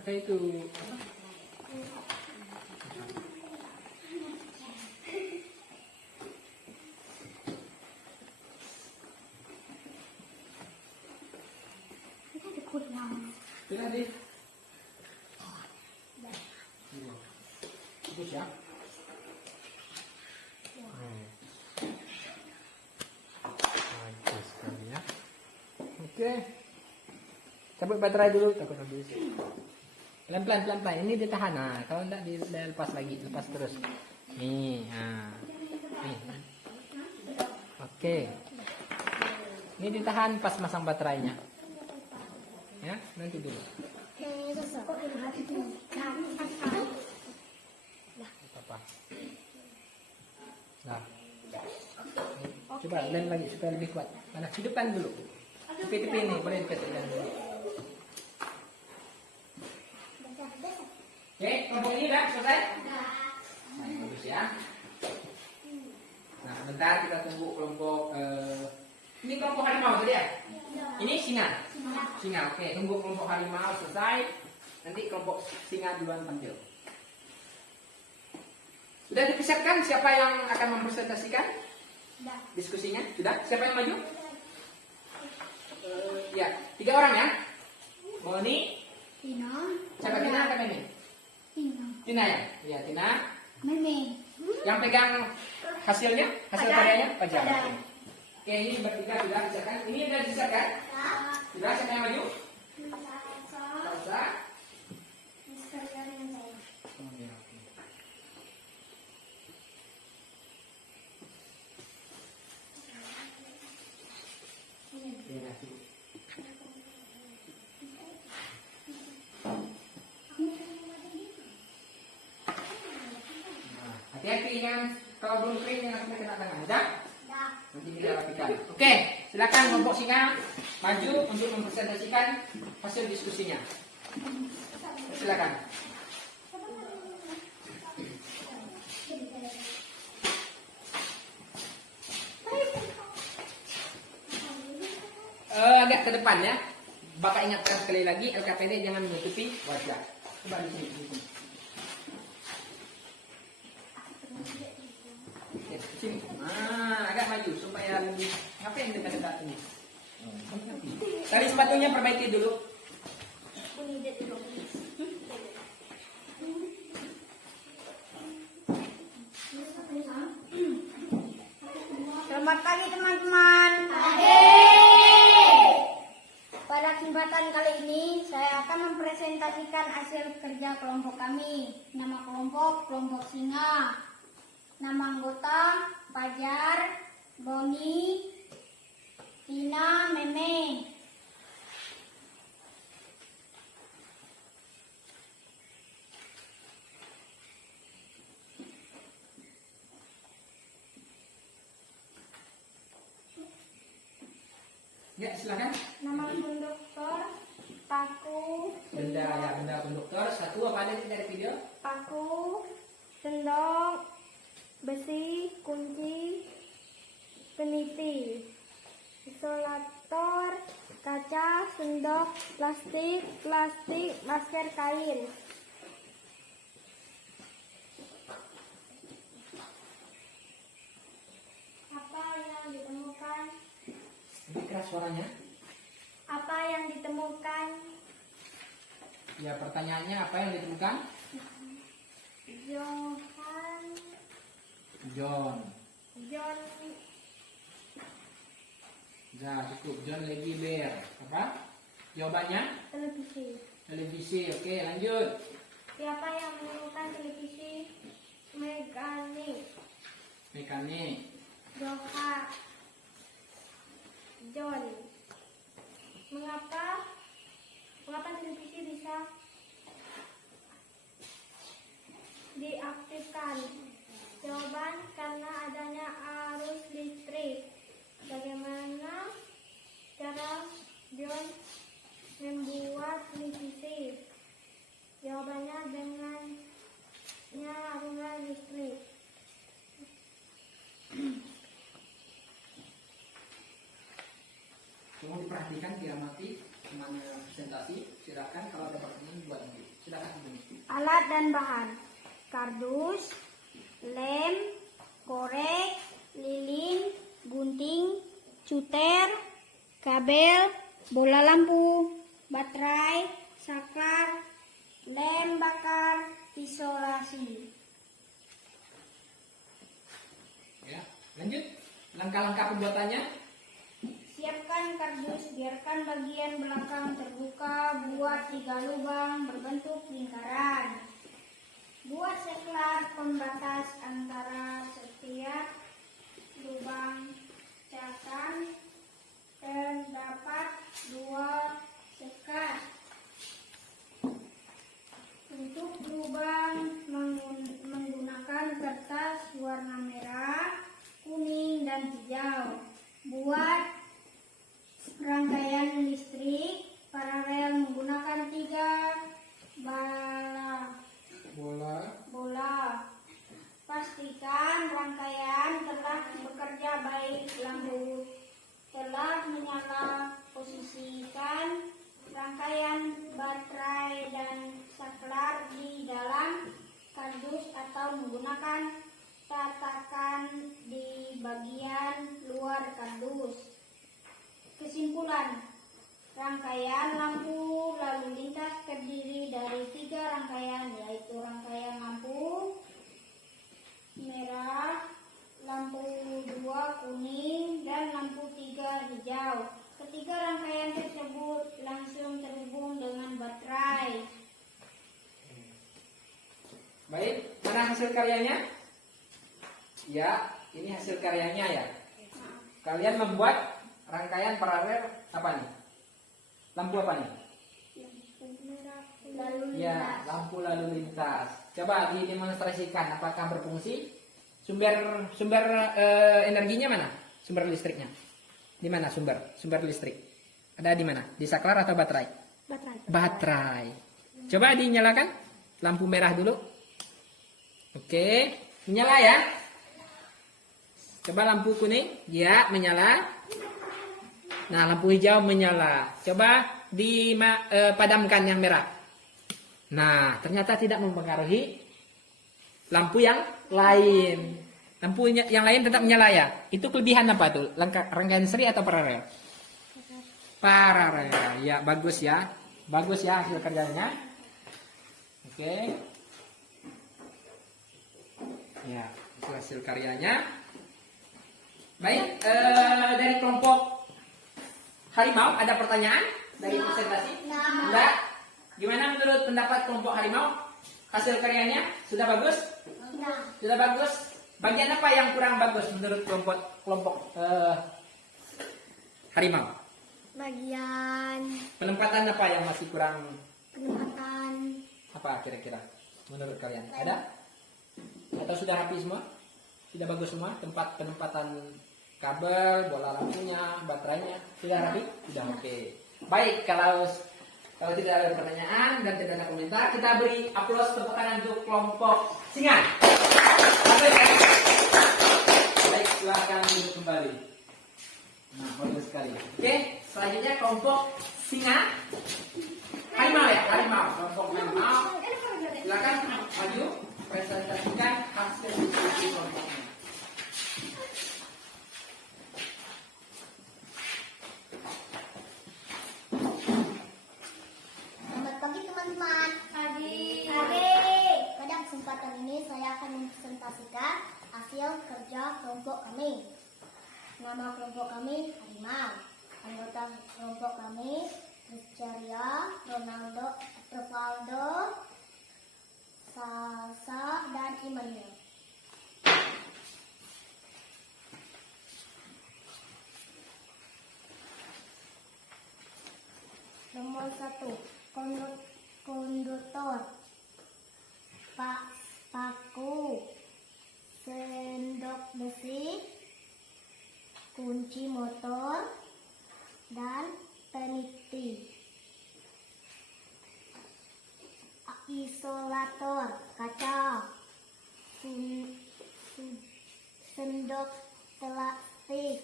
Pakai itu. Sudah deh. Bagus ya. Bagus sekali ya. Oke. Cabut baterai dulu, takut habis. Pelan-pelan. Ini ditahan. Nah, kalau enggak dilepas lagi, lepas terus. Nih, nah. Nih. Oke. Ini ditahan pas masang baterainya. Ya, nanti dulu. Apa? Nah. Coba lem lagi supaya lebih kuat. Mana hidupkan dulu. Tepi-tepi ini boleh dipetulkan dulu. Oke, kelompok ini udah selesai? Bagus ya. Nah, sebentar kita tunggu kelompok ini kelompok harimau tadi ya? Ini singa. Singa, oke. Tunggu kelompok harimau selesai. Nanti kelompok singa duluan tampil. Sudah dipersiapkan siapa yang akan mempresentasikan? Diskusinya? Sudah? Siapa yang maju? Ya, 3 orang ya. Moni. Tina. Siapa Tina atau Memi? Tina ya? Iya, Tina. Meme. Yang pegang hasilnya, hasil karyanya, Fajar. Oke, ini bertiga sudah disiapkan. Ini sudah disiapkan? Sudah, siapa yang maju? Salsa. Hati-hati kan, kalau belum kering jangan sampai kena tangan, ya? Nanti kita rapikan. Oke, silakan kelompok singa maju untuk mempresentasikan hasil diskusinya. Silakan. Agak ke depan ya. Bapak ingatkan sekali lagi, LKPD jangan menutupi wajah. Coba di sini. Oke, sini. Nah, agak maju supaya lebih. Ngapain dekat-dekat ini? Tali sepatunya perbaiki dulu. Selamat pagi teman-teman. Pada kesempatan kali ini saya akan mempresentasikan hasil kerja kelompok kami. Nama kelompok singa. Nama anggota Fajar, Boni, Tina, Meme. Ya, silakan. Nama konduktor, paku, Benda ya, benda konduktor. Satu apa ada dari video? paku, sendok, besi, kunci, peniti, isolator, kaca, sendok, plastik, masker kain. Apa yang ditemukan? Lebih keras suaranya. Apa yang ditemukan? Ya, pertanyaannya apa yang ditemukan? Johan, John. John, Ya, cukup. John lagi bear. Apa? Jawabannya? televisi. Televisi. Oke, lanjut. Siapa yang menemukan televisi mekanik? Mekanik. John. Mengapa televisi bisa diaktifkan? Jawaban, karena adanya arus listrik. Bagaimana cara John membuat televisi? Jawabannya dengan arus listrik. Tolong diperhatikan, diamati semuanya presentasi. Silakan kalau ada pertanyaan buat nanti. Silakan Ibu. Alat dan bahan: kardus, lem, korek, lilin, gunting, cutter, kabel, bola lampu, baterai, saklar, lem bakar, isolasi. Ya, lanjut. Langkah-langkah pembuatannya. Siapkan kardus, biarkan bagian belakang terbuka, buat 3 lubang berbentuk lingkaran. Buat saklar pembatas antara setiap lubang. Catatan terdapat 2 sekat. Untuk lubang menggunakan kertas warna merah, kuning, dan hijau. Buat rangkaian listrik paralel menggunakan 3 bola. Pastikan rangkaian telah bekerja baik. Lampu telah menyala. Posisikan rangkaian baterai dan saklar di dalam kardus atau menggunakan tatakan di bagian luar kardus. Kesimpulan, rangkaian lampu lalu lintas terdiri dari 3 rangkaian, yaitu rangkaian lampu merah, lampu 2 kuning, dan lampu 3 hijau. Ketiga rangkaian tersebut langsung terhubung dengan baterai. Baik, mana hasil karyanya? Ya, ini hasil karyanya ya. Kalian membuat rangkaian paralel apa nih? Lampu apa nih? Ya, lampu lalu lintas. Coba didemonstrasikan apakah berfungsi? Sumber energinya mana? Sumber listriknya. Di mana sumber listrik? Ada di mana? Di saklar atau baterai? Baterai. Coba dinyalakan lampu merah dulu. Oke, menyala ya. Coba lampu kuning, ya menyala. Nah, lampu hijau menyala. Coba dipadamkan yang merah. Nah, ternyata tidak mempengaruhi lampu yang lain. Lampu yang lain tetap menyala ya. Itu kelebihan apa tuh? Rangkaian seri atau paralel? Paralel. Ya, bagus ya. Bagus ya hasil kerjanya. Oke. Ya, itu hasil karyanya. Baik, dari kelompok harimau ada pertanyaan dari presentasi? Enggak. Gimana menurut pendapat kelompok harimau? Hasil karyanya sudah bagus? Sudah bagus. Bagian apa yang kurang bagus menurut kelompok harimau? Bagian Penempatan apa yang masih kurang? penempatan Apa kira-kira menurut kalian? Ada? Atau sudah rapi semua? Sudah bagus semua tempat penempatan kabel, bola lampunya, baterainya. Sudah rapi? Sudah oke. Baik, kalau tidak ada pertanyaan dan tidak ada komentar, kita beri aplaus tepuk tangan untuk kelompok singa. Baik, silakan duduk kembali. Nah, bagus sekali. Oke, selanjutnya kelompok singa. Harimau ya, harimau. Kelompok harimau. Silakan maju presentasikan hasil diskusi kelompoknya. Selamat pagi teman-teman. Pagi. Pada kesempatan ini saya akan mempresentasikan hasil kerja kelompok kami. Nama kelompok kami harimau. Anggota kelompok kami Rizcharia, Rovaldo, Salsa, dan Immanuel. Nomor 1, konduktor, paku, sendok besi, kunci motor, dan peniti. Isolator kaca, sendok plastik,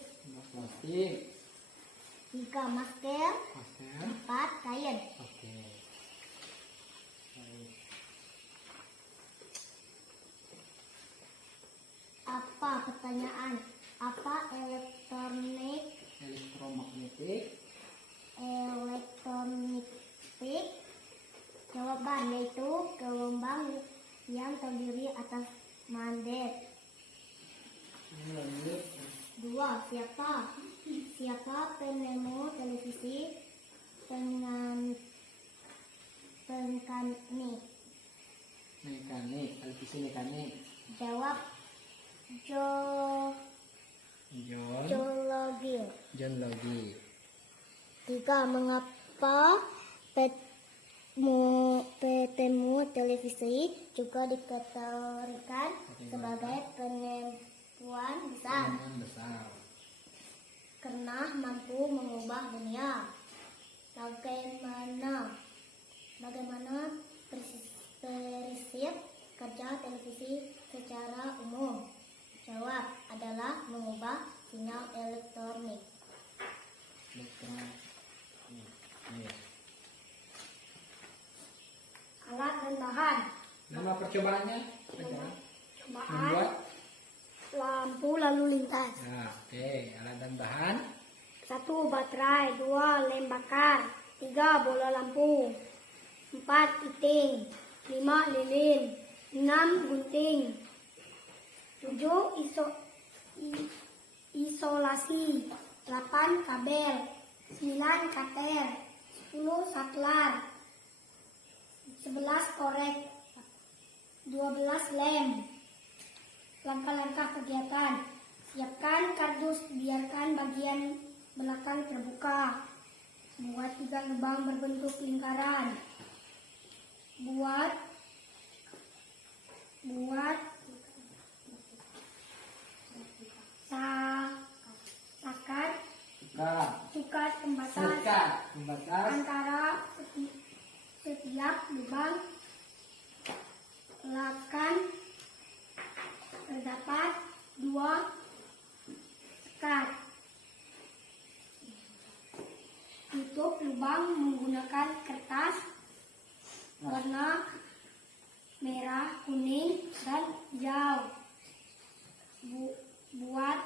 3 masker, 4 kain. Oke. Baik. Apa pertanyaan? Apa elektronik Jawaban yaitu gelombang yang terdiri atas magnet. 2. Siapa penemu televisi Televisi mekanik. Jawab John Logie. 3. Mengapa petemu televisi juga dikategorikan sebagai penemuan besar? Karena mampu mengubah dunia. Bagaimana prinsip kerja televisi secara umum? Jawab adalah mengubah sinyal elektronik. Alat dan bahan. Nama percobaannya? Cobaan lampu lalu lintas. Nah, oke. Alat dan bahan. 1. Baterai. 2. Lem bakar. 3. Bola lampu. 4. Piting. 5. Lilin. 6. Gunting. 7. Isolasi. 8. Kabel. 9. Kater. 10. Saklar. 11. Korek. 12. Lem. Langkah-langkah kegiatan. Siapkan kardus, biarkan bagian belakang terbuka. Buat 3 lubang berbentuk lingkaran. Buat sukat pembatas antara setiap lubang. Lakukan terdapat 2 sekat. Tutup lubang menggunakan kertas warna merah, kuning, dan hijau. Buat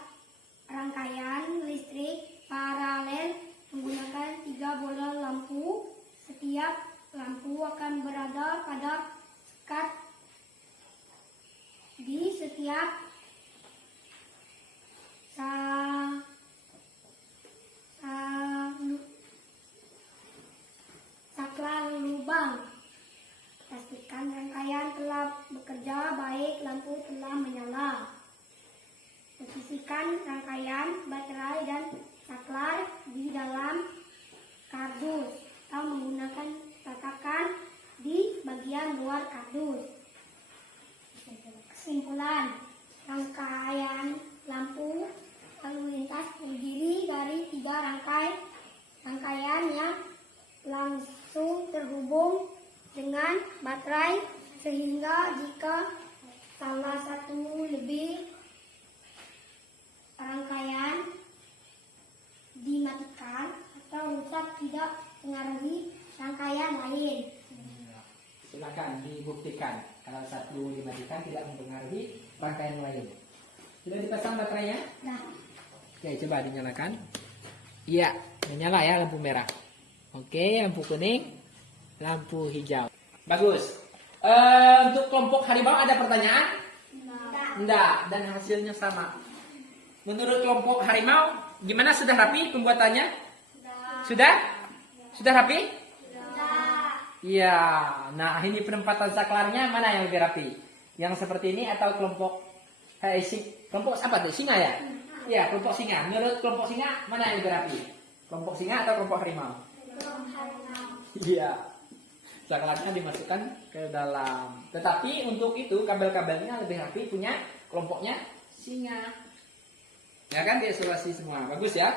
rangkaian listrik paralel menggunakan 3 bola lampu. Setiap lampu akan berada pada sekat di setiap saklar lubang. Pastikan rangkaian telah bekerja baik, lampu telah menyala. Posisikan rangkaian baterai dan saklar di dalam kardus atau menggunakan tatakan di bagian luar kardus. Kesimpulan, rangkaian lampu lalu terhubung dengan baterai sehingga jika salah satu lebih rangkaian dimatikan atau rusak tidak mengaruhi rangkaian lain. Silakan dibuktikan kalau satu dimatikan tidak mempengaruhi rangkaian lain. Sudah dipasang baterainya? Nah, Oke, coba dinyalakan. Iya, menyala ya lampu merah. Oke, lampu kuning, lampu hijau. Bagus. Untuk kelompok harimau ada pertanyaan? Enggak, dan hasilnya sama. Menurut kelompok harimau, gimana, sudah rapi pembuatannya? Sudah? Sudah rapi? Iya. Nah, ini penempatan saklarnya mana yang lebih rapi? Yang seperti ini atau kelompok kelompok apa tuh? Singa ya? Iya, kelompok singa. Menurut kelompok singa mana yang lebih rapi? Kelompok singa atau kelompok harimau? Iya. Saklarnya dimasukkan ke dalam. Tetapi untuk itu kabel-kabelnya lebih rapi punya kelompoknya singa. Ya kan, diisolasi semua. Bagus ya?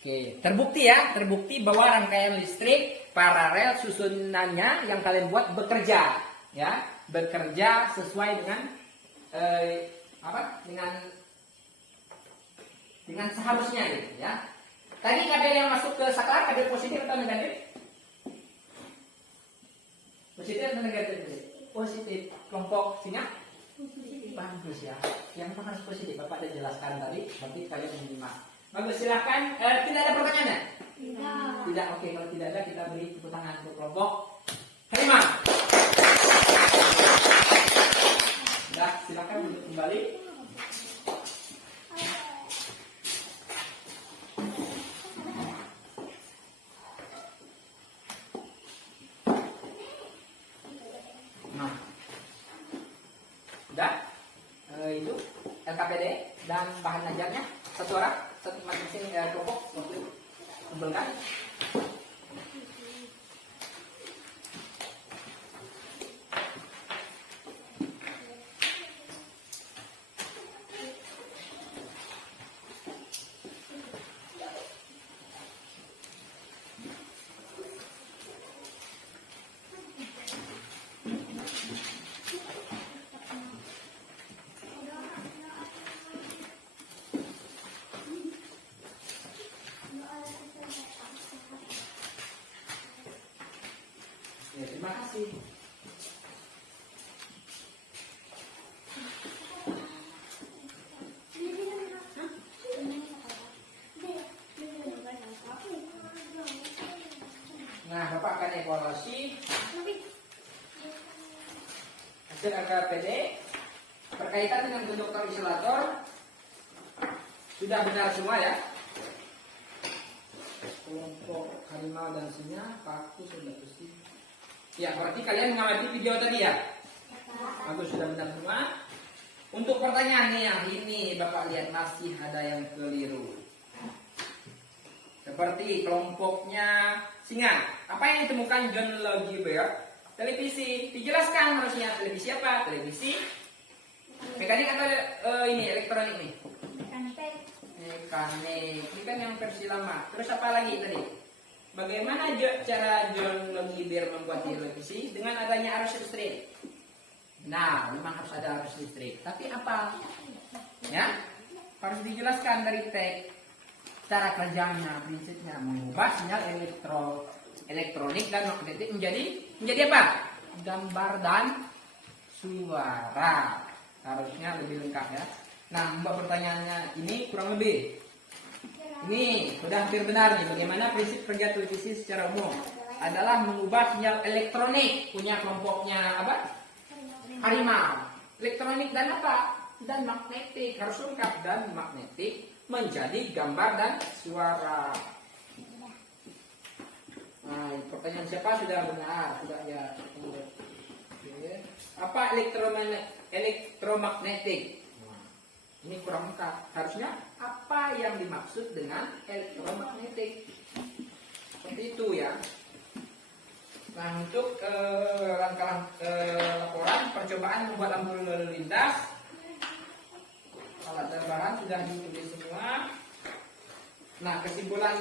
Oke, terbukti bahwa rangkaian listrik paralel susunannya yang kalian buat bekerja, ya, bekerja sesuai dengan dengan seharusnya gitu, ya. Tadi kabel yang masuk ke saklar kabel positif atau negatif? Positif atau negatif? Positif. Kelompok singa? Bagus ya. Yang harus positif. Bapak sudah jelaskan tadi, berarti kalian menyimak. Bagus, silahkan. Tidak ada pertanyaannya? Tidak. Oke, kalau tidak ada kita beri tepuk tangan untuk kelompok harimau. Sudah, silakan duduk kembali. Nah, sudah. Itu LKPD dan bahan ajarnya satu orang, satu masing-masing kelompok untuk kumpulkan. Ya, terima kasih. Nah, Bapak akan evaluasi hasil LKPD berkaitan dengan konduktor isolator. Sudah benar semua ya? Kelompok harimau dan singa, paku sudah bersih. Ya, berarti kalian mengamati video tadi ya? Bagus, sudah benar semua. Untuk pertanyaannya yang ini Bapak lihat masih ada yang keliru. Seperti kelompoknya singa. Apa yang ditemukan John Logie Baird? Televisi. Dijelaskan harusnya televisi apa? Televisi mekanik atau ini elektronik nih? Mekanik. Ini kan yang versi lama. Terus apa lagi tadi? Bagaimana cara John Logie Baird membuat televisi dengan adanya arus listrik? Nah, memang harus ada arus listrik. Tapi apa? Ya, harus dijelaskan dari teks. Cara kerjanya, prinsipnya mengubah sinyal elektronik dan magnetik menjadi apa? Gambar dan suara. Harusnya lebih lengkap ya. Nah, Mbak pertanyaannya ini kurang lebih. Ini sudah hampir benar nih. Bagaimana prinsip kerja televisi secara umum? Adalah mengubah sinyal elektronik punya kelompoknya apa? Harimau. Elektronik dan apa? Dan magnetik. Harus lengkap dan magnetik menjadi gambar dan suara. Nah, pertanyaan siapa sudah benar? Sudah ya. Apa elektromagnetik? Ini kurang lengkap. Harusnya apa yang dimaksud dengan elektromagnetik? Seperti itu ya. Nah, untuk laporan percobaan membuat lampu lalu lintas, alat tambahan sudah ditulis semua. Nah, kesimpulan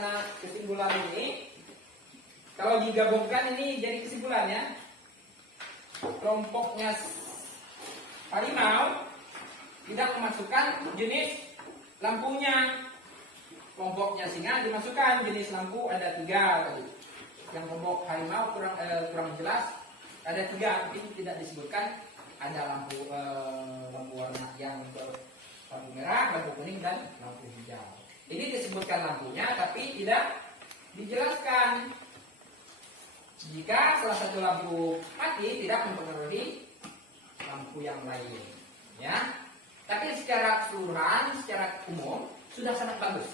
ini Kalau digabungkan ini jadi kesimpulannya, kelompoknya harimau tidak memasukkan jenis lampunya. Kelompoknya singa dimasukkan jenis lampu ada 3 tadi. Yang kelompok harimau kurang jelas ada 3, tapi tidak disebutkan ada lampu warna yang lampu merah, lampu kuning dan lampu hijau. Ini disebutkan lampunya tapi tidak dijelaskan. Jika salah satu lampu mati tidak mempengaruhi lampu yang lain, ya. Tapi secara keseluruhan, secara umum sudah sangat bagus.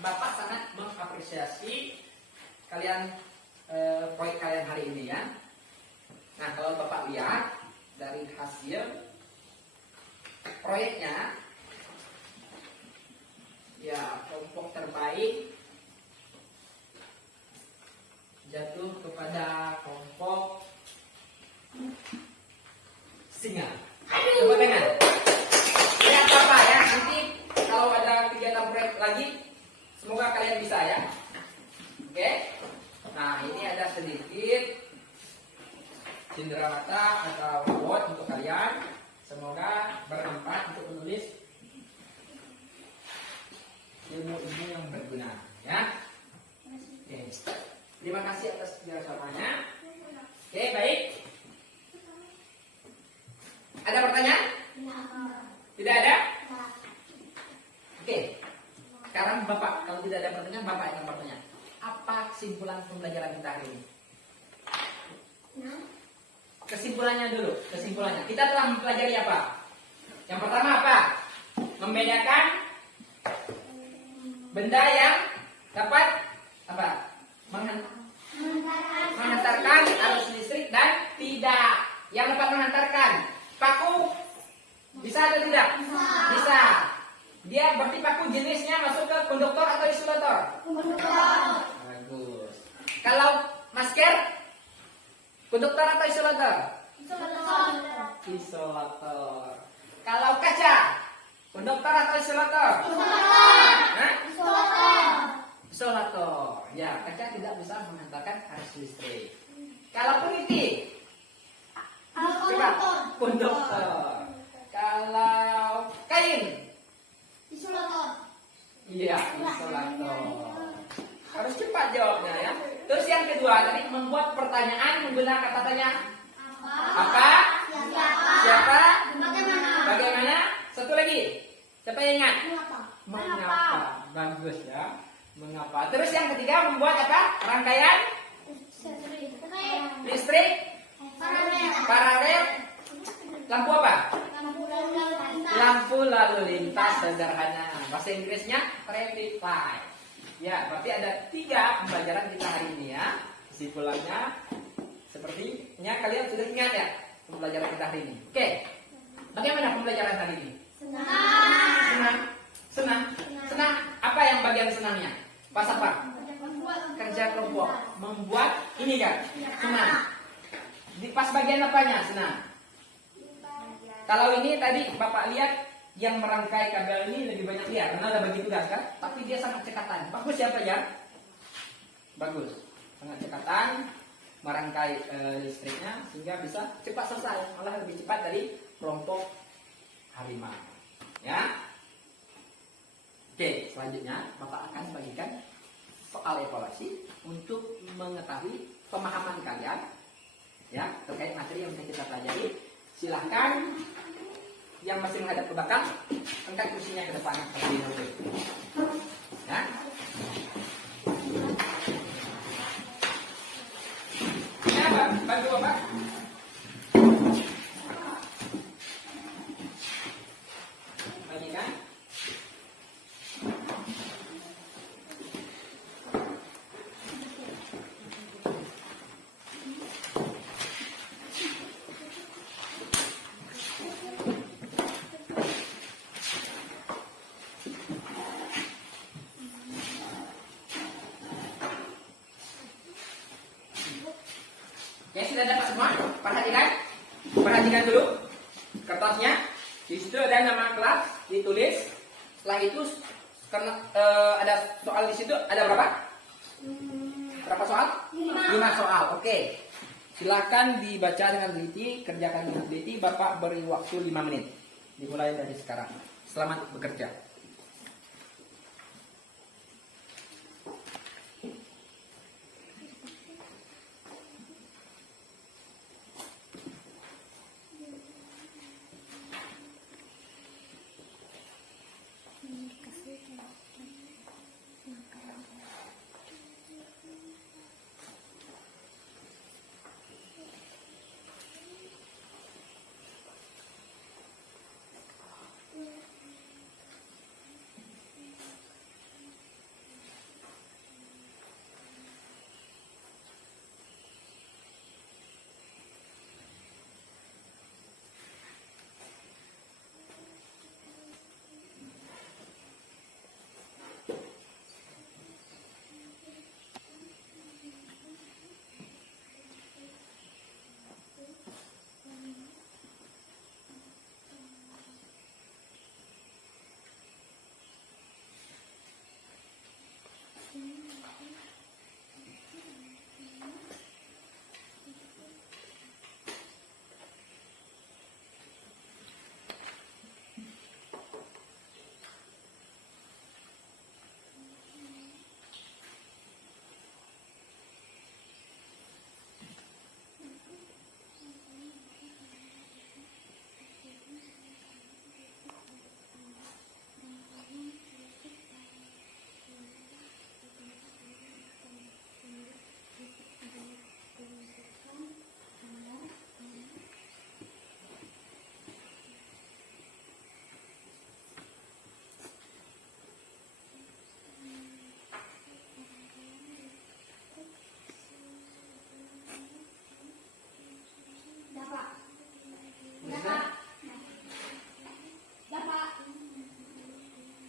Bapak sangat mengapresiasi kalian proyek kalian hari ini ya. Nah, kalau Bapak lihat dari hasil proyeknya, ya kelompok terbaik jatuh kepada kelompok singa. Coba dengar. Ya apa ya, nanti kalau ada kegiatan proyek lagi, semoga kalian bisa ya. Oke. Nah, ini ada sedikit cenderamata atau quote untuk kalian. Semoga bermanfaat untuk menulis ilmu-ilmu yang berguna ya. Oke. Terima kasih atas kerjasamanya. Oke, baik. Ada pertanyaan? Tidak ada? Oke. Sekarang Bapak, kalau tidak ada pertanyaan, Bapak yang bertanya. Apa kesimpulan pembelajaran kita hari ini? Kesimpulannya dulu, kesimpulannya. Kita telah mempelajari apa? Yang pertama apa? Membedakan benda yang dapat apa? Menghantarkan arus listrik dan tidak. Yang dapat menghantarkan paku bisa atau tidak? Bisa. Dia berarti paku jenisnya masuk ke konduktor atau isolator? Konduktor. Bagus. Kalau masker, konduktor atau isolator? Isolator. Isolator. Kalau kaca, konduktor atau isolator? Isolator. Hah? Isolator. Isolator. Ya, kaca tidak bisa menghantarkan arus listrik. Kalau peniti, konduktor. Kalau kain, isolator. Iya, isolator. Harus cepat jawabnya ya. Terus yang kedua tadi membuat pertanyaan menggunakan kata tanya. Apa? Siapa? Bagaimana? Satu lagi. Siapa yang ingat? Mengapa? Bagus ya. Mengapa? Terus yang ketiga membuat apa? Rangkaian listrik paralel. Lampu apa? Lampu lalu lintas sederhana. Bahasa Inggrisnya traffic light. Ya, berarti ada 3 pembelajaran kita hari ini ya. Kesimpulannya sepertinya kalian sudah ingat ya pembelajaran kita hari ini. Oke. Bagaimana pembelajaran hari ini? Senang. Apa yang bagian senangnya? Pas apa? Kerja kelompok. Membuat ini kan? Senang. Di pas bagian apanya? Senang. Kalau ini tadi Bapak lihat yang merangkai kabel ini lebih banyak lihat karena ada bagi tugas kan? Tapi dia sangat cekatan. Bagus ya Pak ya? Bagus. Sangat cekatan merangkai listriknya sehingga bisa cepat selesai. Malah lebih cepat dari kelompok harimau. Ya. Oke, selanjutnya Bapak akan bagikan soal evaluasi untuk mengetahui pemahaman kalian ya terkait materi yang kita pelajari. Silahkan yang masih menghadap ke belakang angkat kursinya ke depan terlebih dahulu. Ya. Ya, Pak, bantu Bapak. Bagikan. Ya, sudah dapat semua? Perhatikan dulu kertasnya. Di situ ada nama kelas, ditulis. Setelah itu karena ada soal di situ ada berapa? Berapa soal? 5 soal. Oke. Silakan dibaca dengan teliti, kerjakan dengan teliti. Bapak beri waktu 5 menit. Dimulai dari sekarang. Selamat bekerja.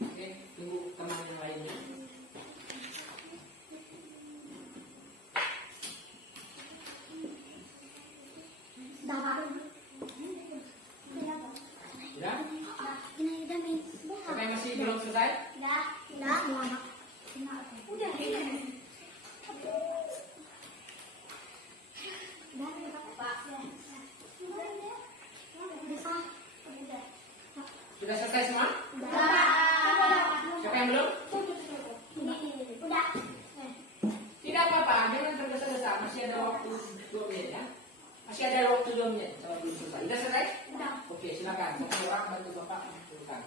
Oke, tunggu teman yang lainnya. Sudah? Siapa yang masih belum selesai? Sudah selesai semua? Siapa yang belum? Tidak apa-apa, jangan tergesa-gesa. Masih ada waktu 2 menit ya. Masih ada waktu 2 menit. Kalau belum selesai. Sudah selesai? Oke, silakan. Satu orang bantu Bapak mengumpulkan.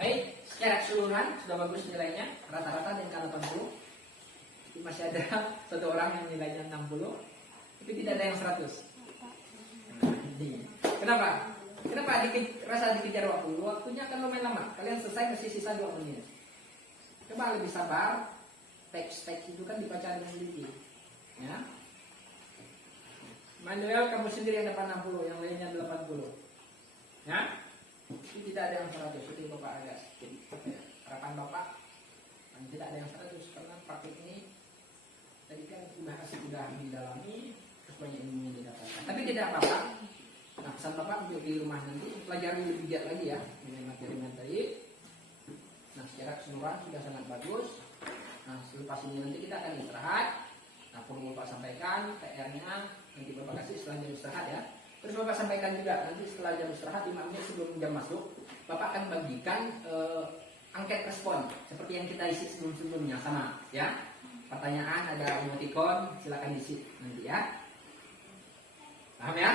Baik, secara keseluruhan sudah bagus nilainya, rata-rata di angka 80. Tapi masih ada satu orang yang nilainya 60, tapi tidak ada yang 100. Kenapa? Kenapa rasa dikejar waktu? Waktunya akan lumayan lama. Kalian selesai masih sisa 2 menit. Coba lebih sabar. Teks-teks itu kan dibaca dengan teliti. Ya. Manuel kamu sendiri yang dapat 60, yang lainnya 80. Ya. Ini tidak ada yang 100, jadi Bapak agak sedikit. Harapan Bapak Nah, tidak ada yang 100 karena praktik ini tadi kan sudah didalami, terus banyak ilmu yang didapatkan. Tapi tidak apa-apa. Nah, pesan Bapak untuk di rumah nanti pelajari lebih giat lagi ya dengan materi-materi. Nah, secara keseluruhan sudah sangat bagus. Nah, selepas ini nanti kita akan istirahat. Nah, perlu Bapak sampaikan PR-nya nanti Bapak kasih setelah jam istirahat ya. Terus Bapak sampaikan juga nanti setelah jam istirahat 5 menit sebelum jam masuk, Bapak akan bagikan angket respon seperti yang kita isi sebelum-sebelumnya sama ya. Pertanyaan ada emoticon, silakan diisi nanti ya. Paham ya?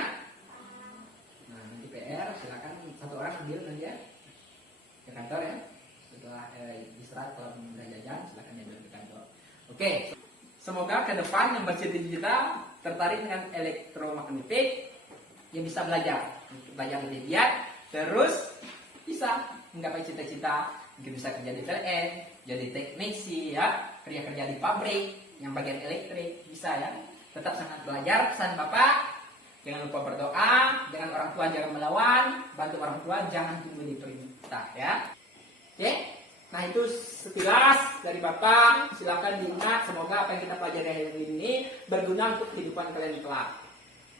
Nah, nanti PR silakan satu orang ambil nanti ya ke kantor ya. Setelah istirahat kalau udah jajan silakan diambil ke kantor. Oke. Semoga ke depan yang bercita-cita tertarik dengan elektromagnetik yang bisa belajar lebih giat, terus bisa menggapai cita-cita, mungkin bisa kerja di PLN, jadi teknisi ya, kerja di pabrik yang bagian elektrik bisa ya. Tetap sangat belajar. Pesan Bapak, jangan lupa berdoa, dengan orang tua jangan melawan, bantu orang tua jangan tunggu diperintah ya. Oke. Nah, itu sekilas dari Bapak. Silakan diingat, semoga apa yang kita pelajari hari ini berguna untuk kehidupan kalian kelak.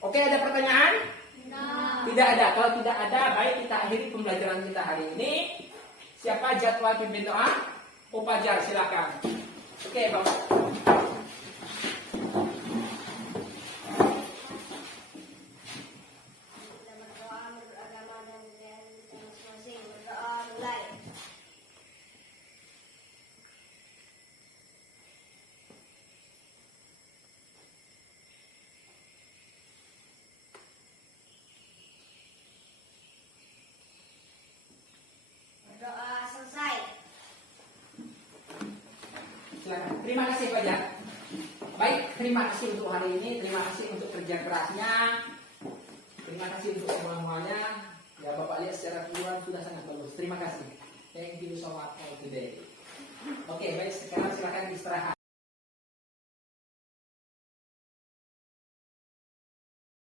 Oke, ada pertanyaan? Tidak ada. Kalau tidak ada, baik kita akhiri pembelajaran kita hari ini. Siapa jadwal pimpin doa? Upajar, silakan. Oke, Bapak. Kita berdoa menurut agama dan budaya kita masing-masing. Berdoa mulai. Berdoa selesai. Silakan. Terima kasih Pak Jan. Baik, terima kasih untuk hari ini, terima kasih untuk kerja kerasnya, terima kasih untuk semuanya. Ya Bapak lihat secara keseluruhan sudah sangat bagus. Terima kasih. Thank you so much for today. Oke, baik sekarang silakan istirahat.